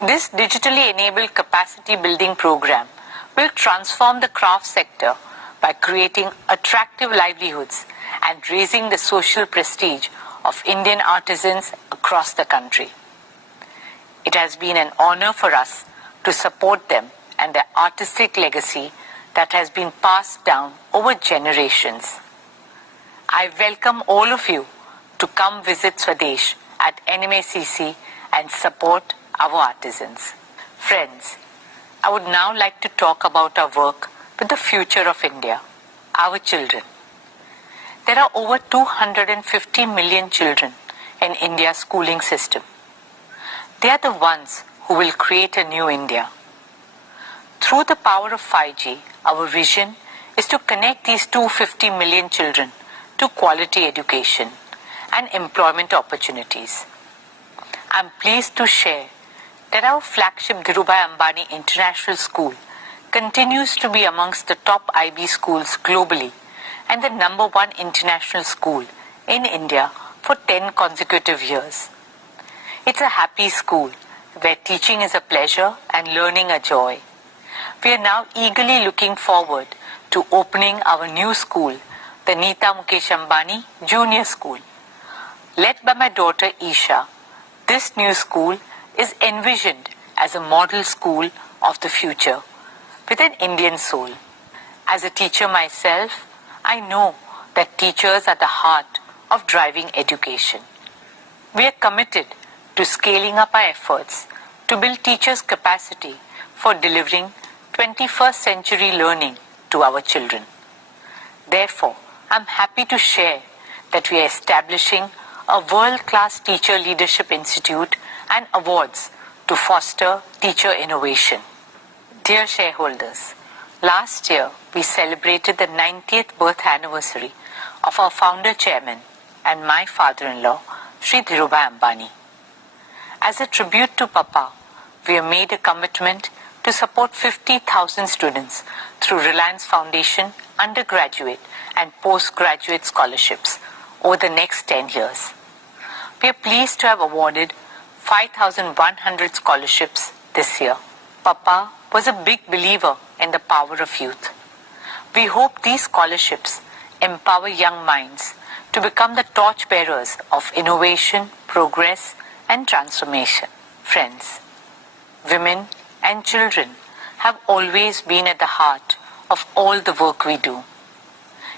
This digitally enabled capacity building program will transform the craft sector by creating attractive livelihoods and raising the social prestige of Indian artisans across the country. It has been an honor for us to support them and their artistic legacy that has been passed down over generations. I welcome all of you to come visit Swadesh at NMACC and support our artisans. Friends, I would now like to talk about our work with the future of India, our children. There are over 250 million children in India's schooling system. They are the ones who will create a new India. Through the power of 5G, our vision is to connect these 250 million children to quality education and employment opportunities. I'm pleased to share that our flagship Dhirubhai Ambani International School continues to be amongst the top IB schools globally and the #1 international school in India for 10 consecutive years. It's a happy school where teaching is a pleasure and learning a joy. We are now eagerly looking forward to opening our new school, the Neeta Mukesh Ambani Junior School. Led by my daughter Isha, this new school is envisioned as a model school of the future with an Indian soul. As a teacher myself, I know that teachers are the heart of driving education. We are committed to scaling up our efforts to build teachers' capacity for delivering 21st century learning to our children. Therefore, I'm happy to share that we are establishing a world-class teacher leadership institute and awards to foster teacher innovation. Dear shareholders, last year we celebrated the 90th birth anniversary of our founder chairman and my father-in-law, Shri Dhirubhai Ambani. As a tribute to Papa, we have made a commitment to support 50,000 students through Reliance Foundation undergraduate and postgraduate scholarships over the next 10 years. We are pleased to have awarded 5,100 scholarships this year. Papa was a big believer in the power of youth. We hope these scholarships empower young minds to become the torchbearers of innovation, progress, and transformation. Friends, women and children have always been at the heart of all the work we do.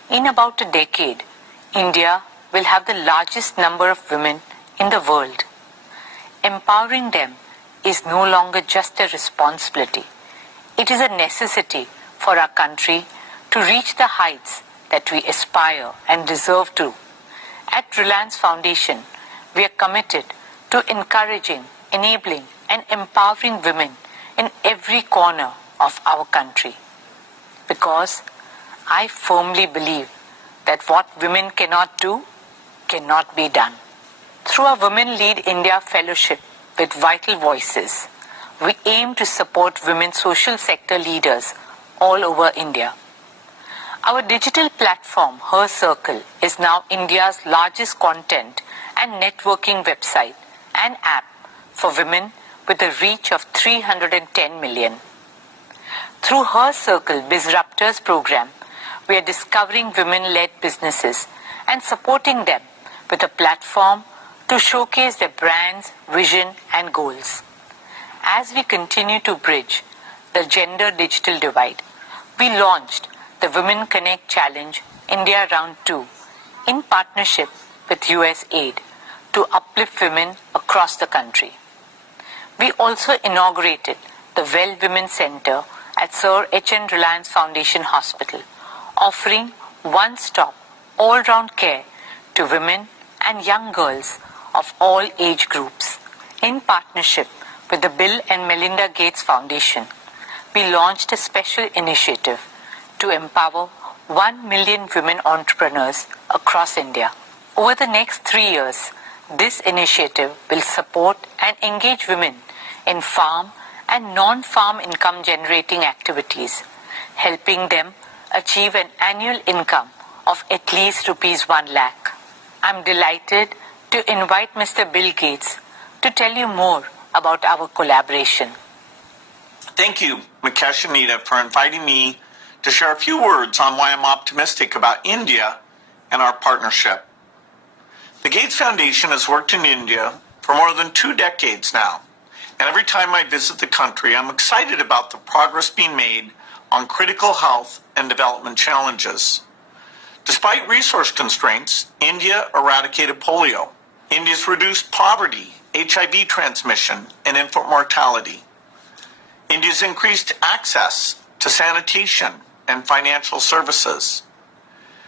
In about a decade, India will have the largest number of women in the world. Empowering them is no longer just a responsibility. It is a necessity for our country to reach the heights that we aspire and deserve to. At Reliance Foundation, we are committed to encouraging, enabling, and empowering women in every corner of our country. Because I firmly believe that what women cannot do cannot be done. Through our Women Lead India Fellowship with Vital Voices, we aim to support women social sector leaders all over India. Our digital platform, Her Circle, is now India's largest content and networking website and app for women with a reach of 310 million. Through Her Circle Bizruptors program, we are discovering women-led businesses and supporting them with a platform to showcase their brands, vision, and goals. As we continue to bridge the gender digital divide, we launched the Women Connect Challenge India Round 2 in partnership with USAID to uplift women across the country. We also inaugurated the Well Women Center at Sir H.N. Reliance Foundation Hospital, offering one-stop, all-round care to women and young girls of all age groups. In partnership with the Bill and Melinda Gates Foundation, we launched a special initiative to empower 1 million women entrepreneurs across India. Over the next 3 years, this initiative will support and engage women in farm and non-farm income generating activities, helping them achieve an annual income of at least ₹1 lakh. I'm delighted to invite Mr. Bill Gates to tell you more about our collaboration. Thank you, Mukesh and Anita, for inviting me to share a few words on why I'm optimistic about India and our partnership. The Gates Foundation has worked in India for more than 2 decades now, and every time I visit the country, I'm excited about the progress being made on critical health and development challenges. Despite resource constraints, India eradicated polio. India's reduced poverty, HIV transmission, and infant mortality. India's increased access to sanitation and financial services.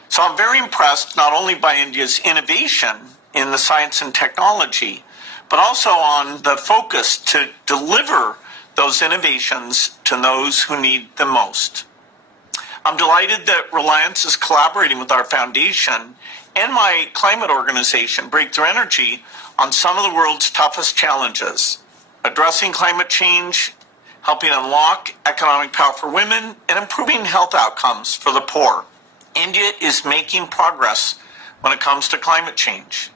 So I'm very impressed not only by India's innovation in the science and technology, but also on the focus to deliver those innovations to those who need them most. I'm delighted that Reliance is collaborating with our foundation and my climate organization, Breakthrough Energy, on some of the world's toughest challenges, addressing climate change, helping unlock economic power for women, and improving health outcomes for the poor. India is making progress when it comes to climate change.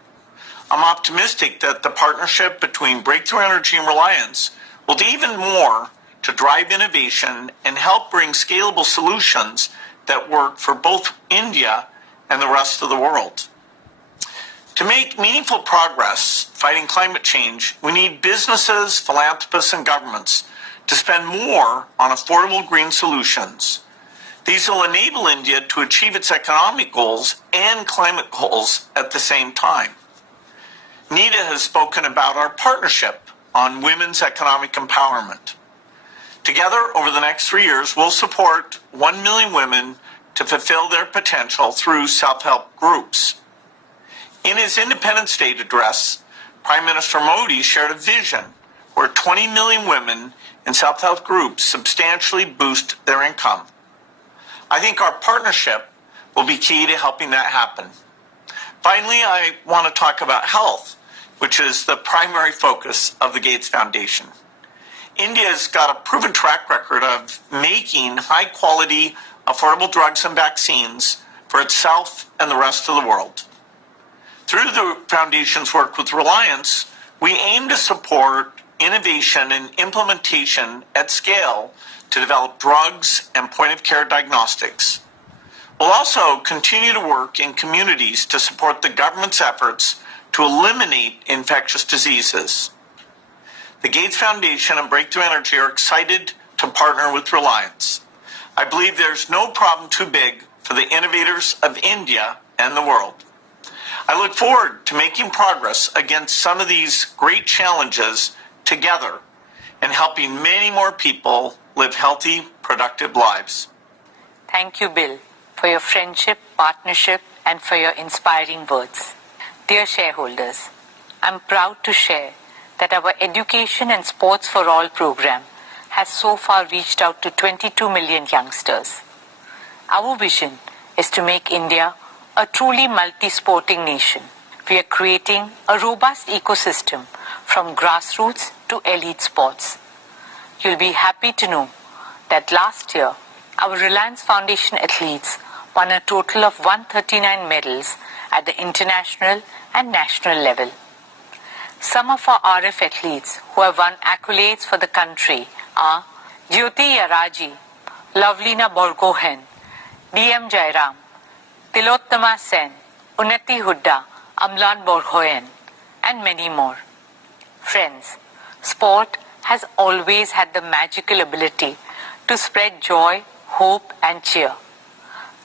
I'm optimistic that the partnership between Breakthrough Energy and Reliance will do even more to drive innovation and help bring scalable solutions that work for both India and the rest of the world. To make meaningful progress fighting climate change, we need businesses, philanthropists, and governments to spend more on affordable green solutions. These will enable India to achieve its economic goals and climate goals at the same time. Nita has spoken about our partnership on women's economic empowerment. Together, over the next 3 years, we'll support 1 million women to fulfill their potential through self-help groups. In his Independence Day address, Prime Minister Modi shared a vision where 20 million women in self-help groups substantially boost their income. I think our partnership will be key to helping that happen. Finally, I want to talk about health, which is the primary focus of the Gates Foundation. India's got a proven track record of making high-quality, affordable drugs and vaccines for itself and the rest of the world. Through the Foundation's work with Reliance, we aim to support innovation and implementation at scale to develop drugs and point-of-care diagnostics. We'll also continue to work in communities to support the government's efforts to eliminate infectious diseases. The Gates Foundation and Breakthrough Energy are excited to partner with Reliance. I believe there's no problem too big for the innovators of India and the world. I look forward to making progress against some of these great challenges together and helping many more people live healthy, productive lives. Thank you, Bill, for your friendship, partnership, and for your inspiring words. Dear shareholders, I'm proud to share that our Education and Sports for All program has so far reached out to 22 million youngsters. Our vision is to make India a truly multi-sporting nation. We are creating a robust ecosystem from grassroots to elite sports. You'll be happy to know that last year, our Reliance Foundation athletes won a total of 139 medals at the international and national level. Some of our RF athletes who have won accolades for the country are Jyoti Yaraji, Lovelina Borgohen, DM Jairam, Tilottama Sen, Unnati Hudda, Amlan Borgohen, and many more. Friends, sport has always had the magical ability to spread joy, hope, and cheer.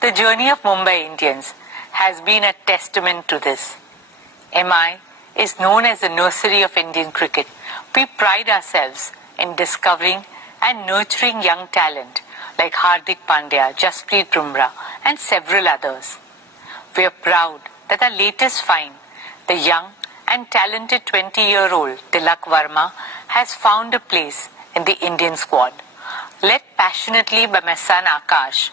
The journey of Mumbai Indians has been a testament to this. MI is known as the nursery of Indian cricket. We pride ourselves in discovering and nurturing young talent like Hardik Pandya, Jasprit Bumrah, and several others. We are proud that our latest find, the young and talented 20-year-old Tilak Verma, has found a place in the Indian squad. Led passionately by my son Akash,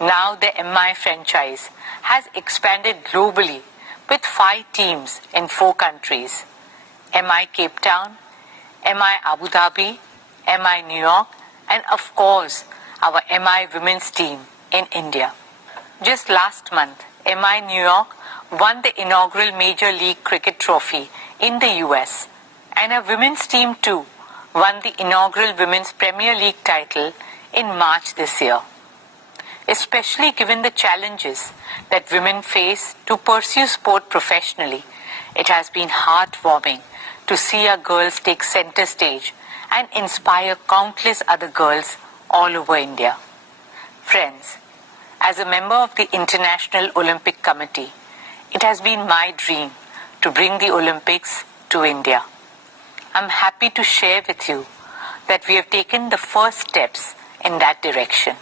now the MI franchise has expanded globally with 5 teams in 4 countries: MI Cape Town, MI Abu Dhabi, MI New York, and of course, our MI women's team in India. Just last month, MI New York won the inaugural Major League Cricket Trophy in the US, and our women's team too won the inaugural Women's Premier League title in March this year. Especially given the challenges that women face to pursue sport professionally, it has been heartwarming to see our girls take center stage and inspire countless other girls all over India. Friends, as a member of the International Olympic Committee, it has been my dream to bring the Olympics to India. I'm happy to share with you that we have taken the first steps in that direction.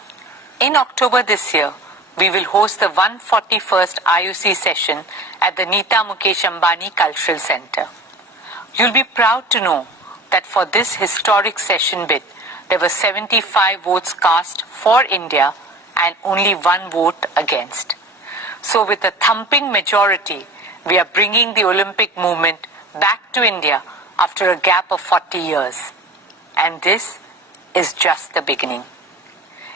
In October this year, we will host the 141st IOC session at the Neeta Mukesh Ambani Cultural Center. You'll be proud to know that for this historic session bid, there were 75 votes cast for India and only 1 vote against. So with a thumping majority, we are bringing the Olympic movement back to India after a gap of 40 years. And this is just the beginning.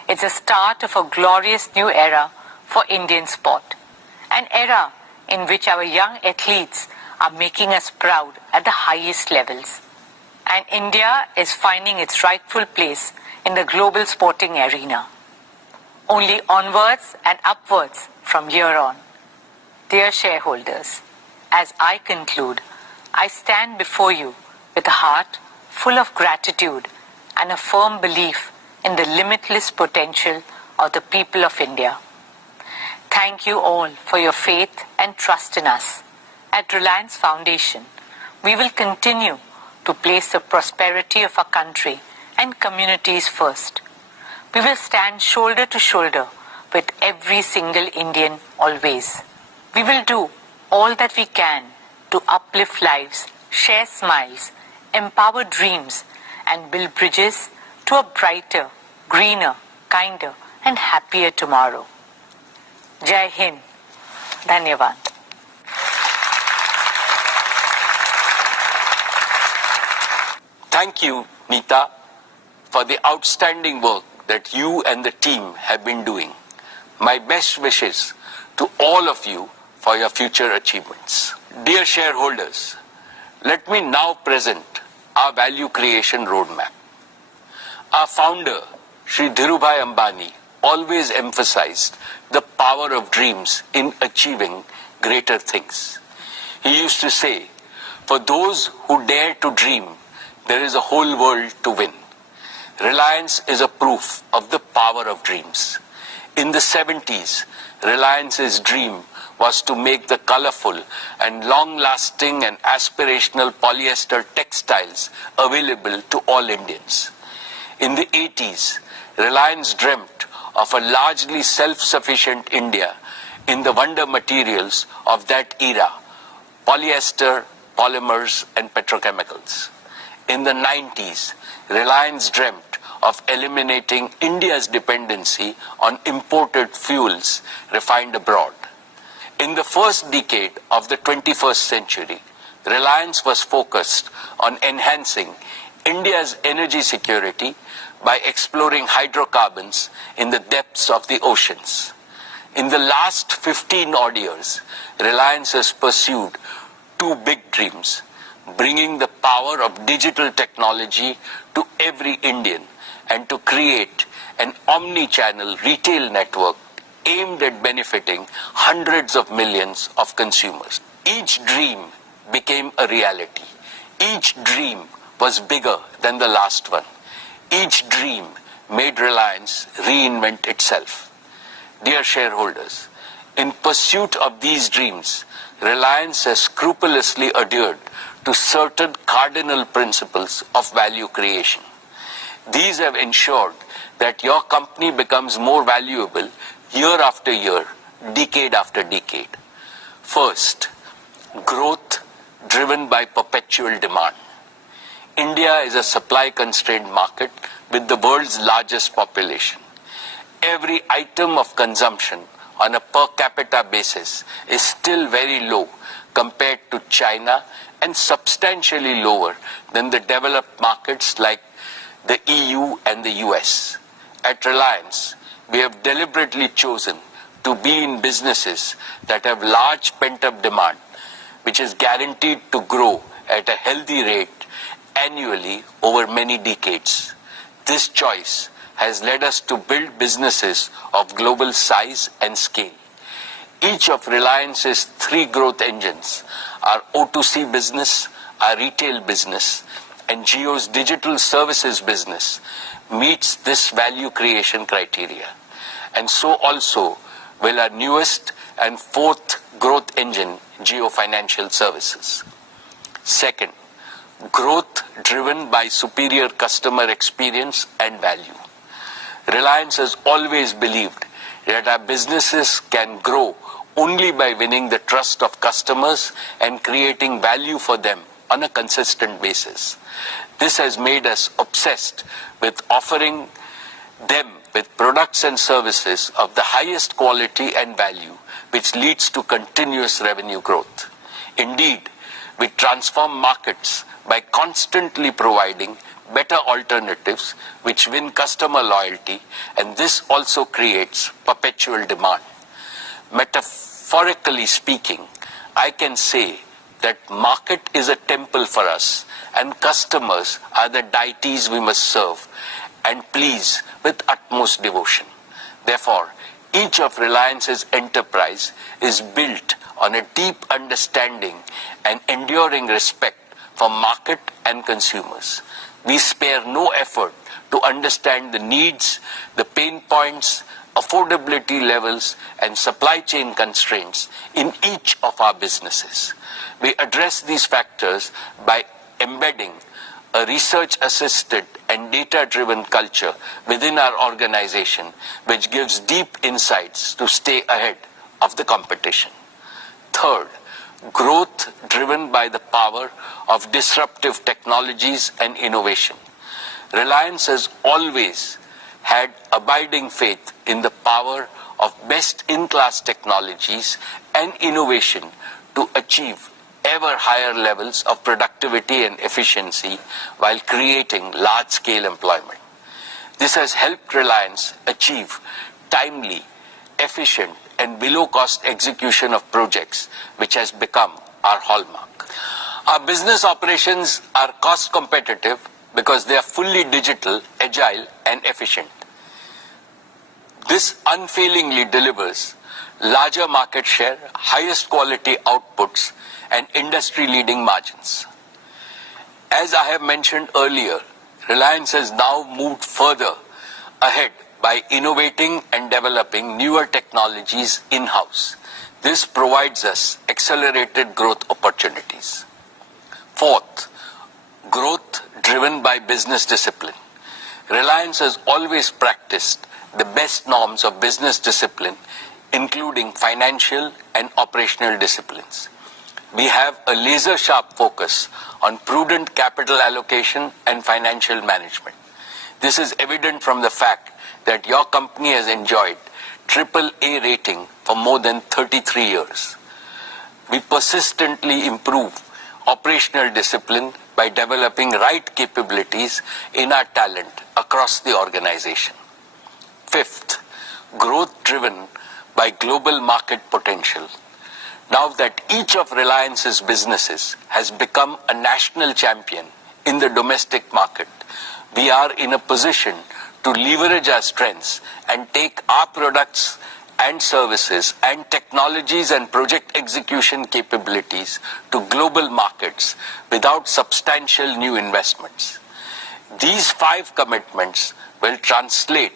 It's the start of a glorious new era for Indian sport, an era in which our young athletes are making us proud at the highest levels. And India is finding its rightful place in the global sporting arena. Only onwards and upwards from here on. Dear shareholders, as I conclude, I stand before you with a heart full of gratitude and a firm belief in the limitless potential of the people of India. Thank you all for your faith and trust in us. At Reliance Foundation, we will continue to place the prosperity of our country and communities first. We will stand shoulder to shoulder with every single Indian always. We will do all that we can to uplift lives, share smiles, empower dreams, and build bridges to a brighter, greener, kinder, and happier tomorrow. Jai Hind. Dhanyavad. Thank you, Neeta, for the outstanding work that you and the team have been doing. My best wishes to all of you for your future achievements. Dear shareholders, let me now present our value creation roadmap. Our founder, Shri Dhirubhai Ambani, always emphasized the power of dreams in achieving greater things. He used to say, for those who dare to dream, there is a whole world to win. Reliance is a proof of the power of dreams. In the 70s, Reliance's dream was to make the colorful and long-lasting and aspirational polyester textiles available to all Indians. In the 80s, Reliance dreamt of a largely self-sufficient India in the wonder materials of that era, polyester, polymers, and petrochemicals. In the 90s, Reliance dreamt of eliminating India's dependency on imported fuels refined abroad. In the first decade of the 21st century, Reliance was focused on enhancing India's energy security by exploring hydrocarbons in the depths of the oceans. In the last 15 odd years, Reliance has pursued 2 big dreams: bringing the power of digital technology to every Indian and to create an omni-channel retail network aimed at benefiting hundreds of millions of consumers. Each dream became a reality. Each dream was bigger than the last one. Each dream made Reliance reinvent itself. Dear shareholders, in pursuit of these dreams, Reliance has scrupulously adhered to certain cardinal principles of value creation. These have ensured that your company becomes more valuable year after year, decade after decade. First, growth driven by perpetual demand. India is a supply-constrained market with the world's largest population. Every item of consumption on a per capita basis is still very low compared to China and substantially lower than the developed markets like the EU and the US. At Reliance, we have deliberately chosen to be in businesses that have large pent-up demand, which is guaranteed to grow at a healthy rate annually over many decades. This choice has led us to build businesses of global size and scale. Each of Reliance's 3 growth engines, our O2C business, our retail business, and Jio's digital services business, meets this value creation criteria. and so also will our newest and fourth growth engine, Jio Financial Services. Second, growth driven by superior customer experience and value. Reliance has always believed that our businesses can grow only by winning the trust of customers and creating value for them on a consistent basis. This has made us obsessed with offering them with products and services of the highest quality and value, which leads to continuous revenue growth. Indeed, we transform markets by constantly providing better alternatives which win customer loyalty, and this also creates perpetual demand. Metaphorically speaking, I can say that market is a temple for us and customers are the deities we must serve and please with utmost devotion. Therefore, each of Reliance's enterprise is built on a deep understanding and enduring respect for market and consumers. We spare no effort to understand the needs, the pain points, affordability levels, and supply chain constraints in each of our businesses. We address these factors by embedding a research-assisted and data-driven culture within our organization, which gives deep insights to stay ahead of the competition. Third, growth driven by the power of disruptive technologies and innovation. Reliance has always had abiding faith in the power of best-in-class technologies and innovation to achieve ever higher levels of productivity and efficiency while creating large-scale employment. This has helped Reliance achieve timely, efficient, and below-cost execution of projects, which has become our hallmark. Our business operations are cost competitive because they are fully digital, agile, and efficient. This unfailingly delivers larger market share, highest quality outputs, and industry-leading margins. As I have mentioned earlier, Reliance has now moved further ahead by innovating and developing newer technologies in-house. This provides us accelerated growth opportunities. Fourth, growth driven by business discipline. Reliance has always practiced the best norms of business discipline, including financial and operational disciplines. We have a laser-sharp focus on prudent capital allocation and financial management. This is evident from the fact that your company has enjoyed AAA rating for more than 33 years. We persistently improve operational discipline by developing right capabilities in our talent across the organization. Fifth, growth driven by global market potential. Now that each of Reliance's businesses has become a national champion in the domestic market, we are in a position to leverage our strengths and take our products and services and technologies and project execution capabilities to global markets without substantial new investments. These 5 commitments will translate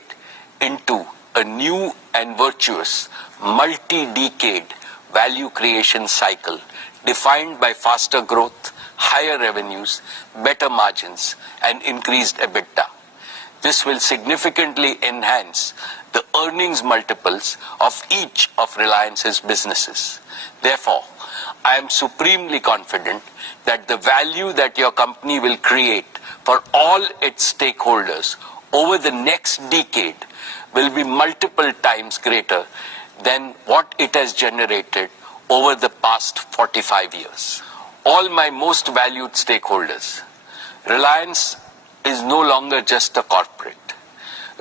into a new and virtuous multi-decade value creation cycle defined by faster growth, higher revenues, better margins, and increased EBITDA. This will significantly enhance the earnings multiples of each of Reliance's businesses. Therefore, I am supremely confident that the value that your company will create for all its stakeholders over the next decade will be multiple times greater than what it has generated over the past 45 years. All my most valued stakeholders, Reliance is no longer just a corporate.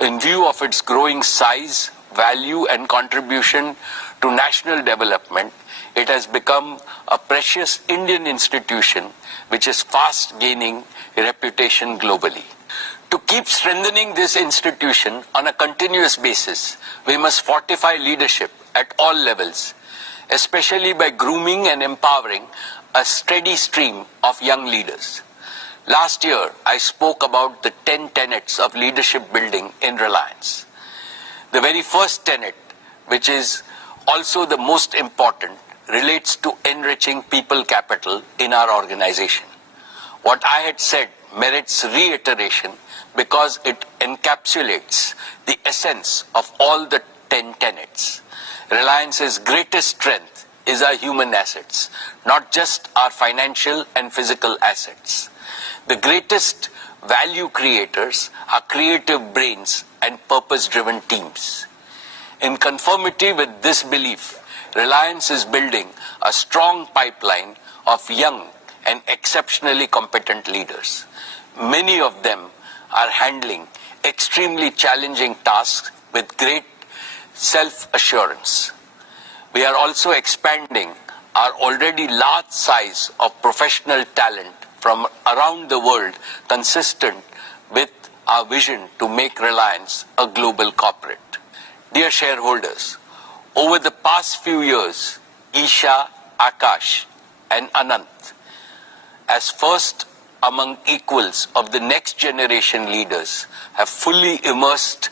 In view of its growing size, value, and contribution to national development, it has become a precious Indian institution which is fast gaining a reputation globally. To keep strengthening this institution on a continuous basis, we must fortify leadership at all levels, especially by grooming and empowering a steady stream of young leaders. Last year, I spoke about the 10 tenets of leadership building in Reliance. The very first tenet, which is also the most important, relates to enriching people capital in our organization. What I had said merits reiteration because it encapsulates the essence of all the 10 tenets. Reliance's greatest strength is our human assets, not just our financial and physical assets. The greatest value creators are creative brains and purpose-driven teams. In conformity with this belief, Reliance is building a strong pipeline of young and exceptionally competent leaders. Many of them are handling extremely challenging tasks with great self-assurance. We are also expanding our already large size of professional talent from around the world, consistent with our vision to make Reliance a global corporate. Dear shareholders, over the past few years, Isha, Akash, and Anant, as first among equals of the next generation leaders, have fully immersed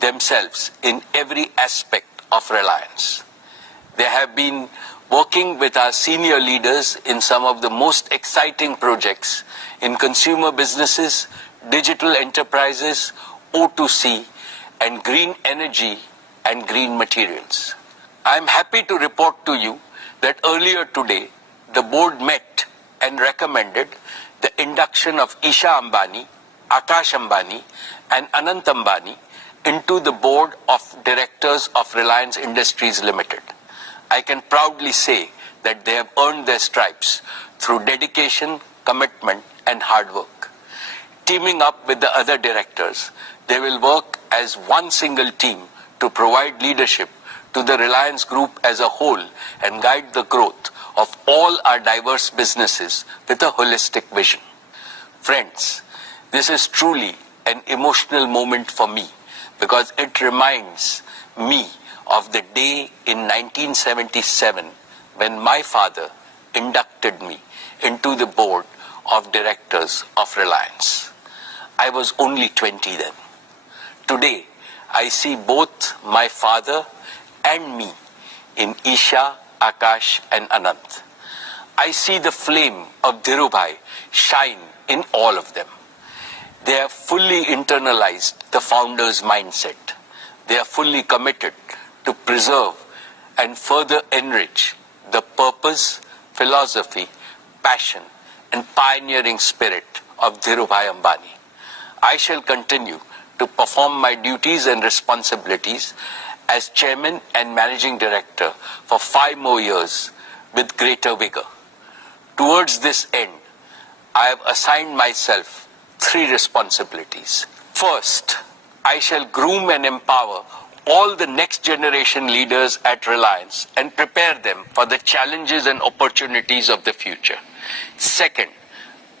themselves in every aspect of Reliance. They have been working with our senior leaders in some of the most exciting projects in consumer businesses, digital enterprises, O2C, and green energy and green materials. I am happy to report to you that earlier today, the board met and recommended the induction of Isha Ambani, Akash Ambani, and Anant Ambani into the board of directors of Reliance Industries Limited. I can proudly say that they have earned their stripes through dedication, commitment, and hard work. Teaming up with the other directors, they will work as one single team to provide leadership to the Reliance Group as a whole and guide the growth of all our diverse businesses with a holistic vision. Friends, this is truly an emotional moment for me because it reminds me of the day in 1977 when my father inducted me into the board of directors of Reliance. I was only 20 then. Today, I see both my father and me in Isha, Akash, and Anant. I see the flame of Dhirubhai shine in all of them. They have fully internalized the founder's mindset. They are fully committed to preserve and further enrich the purpose, philosophy, passion, and pioneering spirit of Dhirubhai Ambani. I shall continue to perform my duties and responsibilities as chairman and managing director for 5 more years with greater vigor. Towards this end, I have assigned myself 3 responsibilities. First, I shall groom and empower all the next generation leaders at Reliance and prepare them for the challenges and opportunities of the future. Second,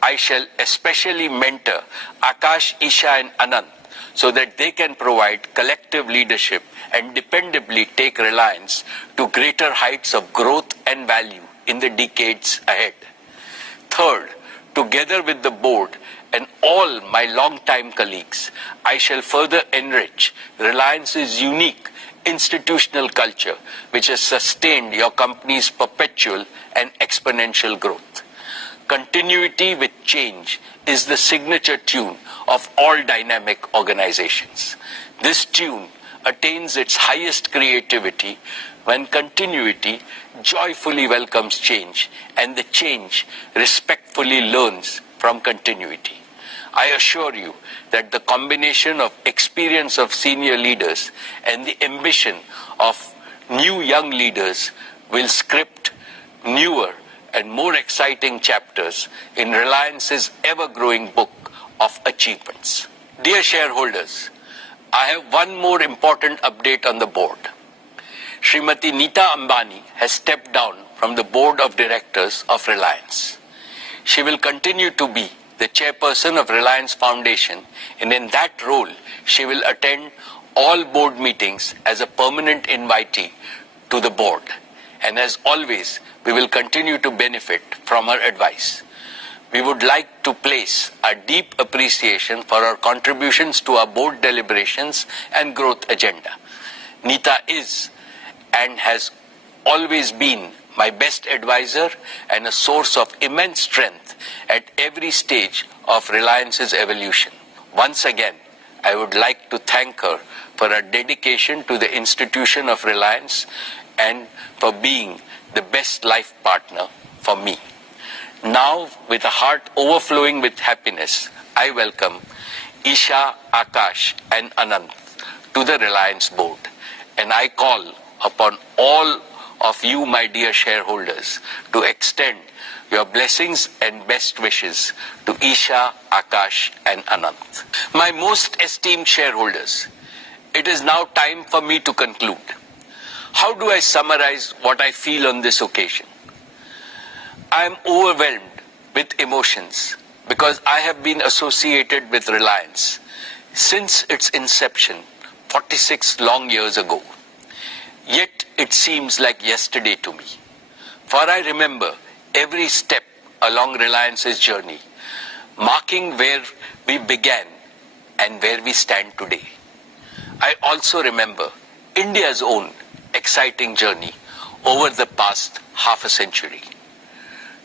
I shall especially mentor Akash, Isha, and Anant so that they can provide collective leadership and dependably take Reliance to greater heights of growth and value in the decades ahead. Third, together with the board and all my long-time colleagues, I shall further enrich Reliance's unique institutional culture, which has sustained your company's perpetual and exponential growth. Continuity with change is the signature tune of all dynamic organizations. This tune attains its highest creativity when continuity joyfully welcomes change and the change respectfully learns from continuity. I assure you that the combination of experience of senior leaders and the ambition of new young leaders will script newer and more exciting chapters in Reliance's ever-growing book of achievements. Dear shareholders, I have one more important update on the board. Srimati Nita Ambani has stepped down from the board of directors of Reliance. She will continue to be the chairperson of Reliance Foundation, and in that role, she will attend all board meetings as a permanent invitee to the board. And as always, we will continue to benefit from her advice. we would like to place our deep appreciation for her contributions to our board deliberations and growth agenda. Neeta is and has always been my best advisor and a source of immense strength at every stage of Reliance's evolution. Once again, I would like to thank her for her dedication to the institution of Reliance and for being the best life partner for me. Now, with a heart overflowing with happiness, I welcome Isha, Akash and Anant to the Reliance board. And I call upon all of you, my dear shareholders, to extend your blessings and best wishes to Isha, Akash and Anant. My most esteemed shareholders, it is now time for me to conclude. How do I summarize what I feel on this occasion? I am overwhelmed with emotions because I have been associated with Reliance since its inception 46 long years ago. Yet it seems like yesterday to me. For I remember every step along Reliance's journey, marking where we began and where we stand today. I also remember India's own exciting journey over the past half a century.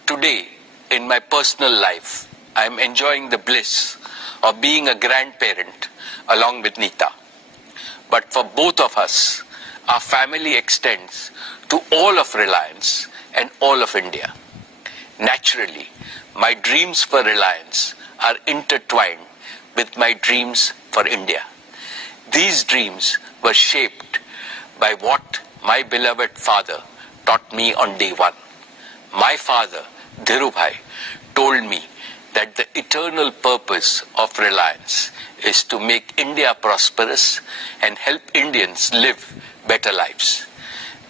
Today, in my personal life, I am enjoying the bliss of being a grandparent along with Neeta. But for both of us, our family extends to all of Reliance and all of India. Naturally, my dreams for Reliance are intertwined with my dreams for India. These dreams were shaped by what my beloved father taught me on day one. My father, Dhirubhai, told me that the eternal purpose of Reliance is to make India prosperous and help Indians live better lives.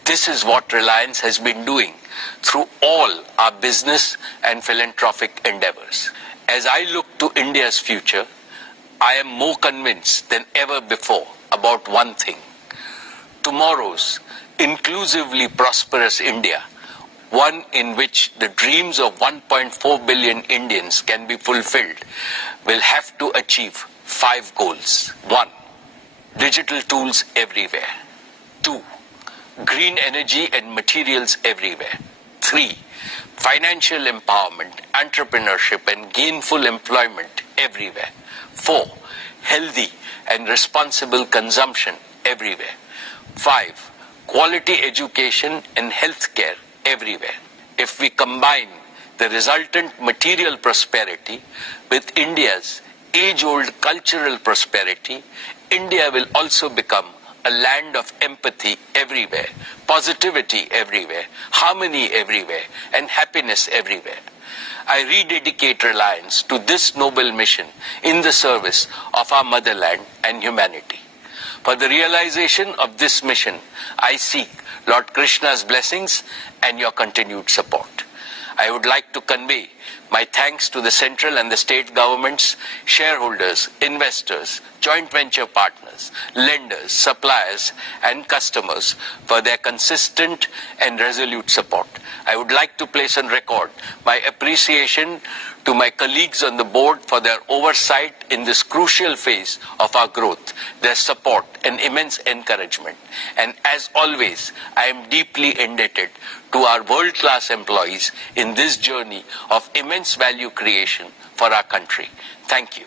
This is what Reliance has been doing through all our business and philanthropic endeavors. As I look to India's future, I am more convinced than ever before about one thing. Tomorrow's inclusively prosperous India, one in which the dreams of 1.4 billion Indians can be fulfilled, will have to achieve 5 goals. 1. Digital tools everywhere. 2. Green energy and materials everywhere. 3. Financial empowerment, entrepreneurship and gainful employment everywhere. 4. Healthy and responsible consumption everywhere. 5. Quality education and healthcare everywhere. If we combine the resultant material prosperity with India's age-old cultural prosperity, India will also become a land of empathy everywhere, positivity everywhere, harmony everywhere, and happiness everywhere. I rededicate Reliance to this noble mission in the service of our motherland and humanity. For the realization of this mission, I seek Lord Krishna's blessings and your continued support. I would like to convey my thanks to the central and the state governments, shareholders, investors, joint venture partners, lenders, suppliers, and customers for their consistent and resolute support. I would like to place on record my appreciation to my colleagues on the board for their oversight in this crucial phase of our growth, their support and immense encouragement. And as always, I am deeply indebted to our world-class employees in this journey of immense value creation for our country. Thank you.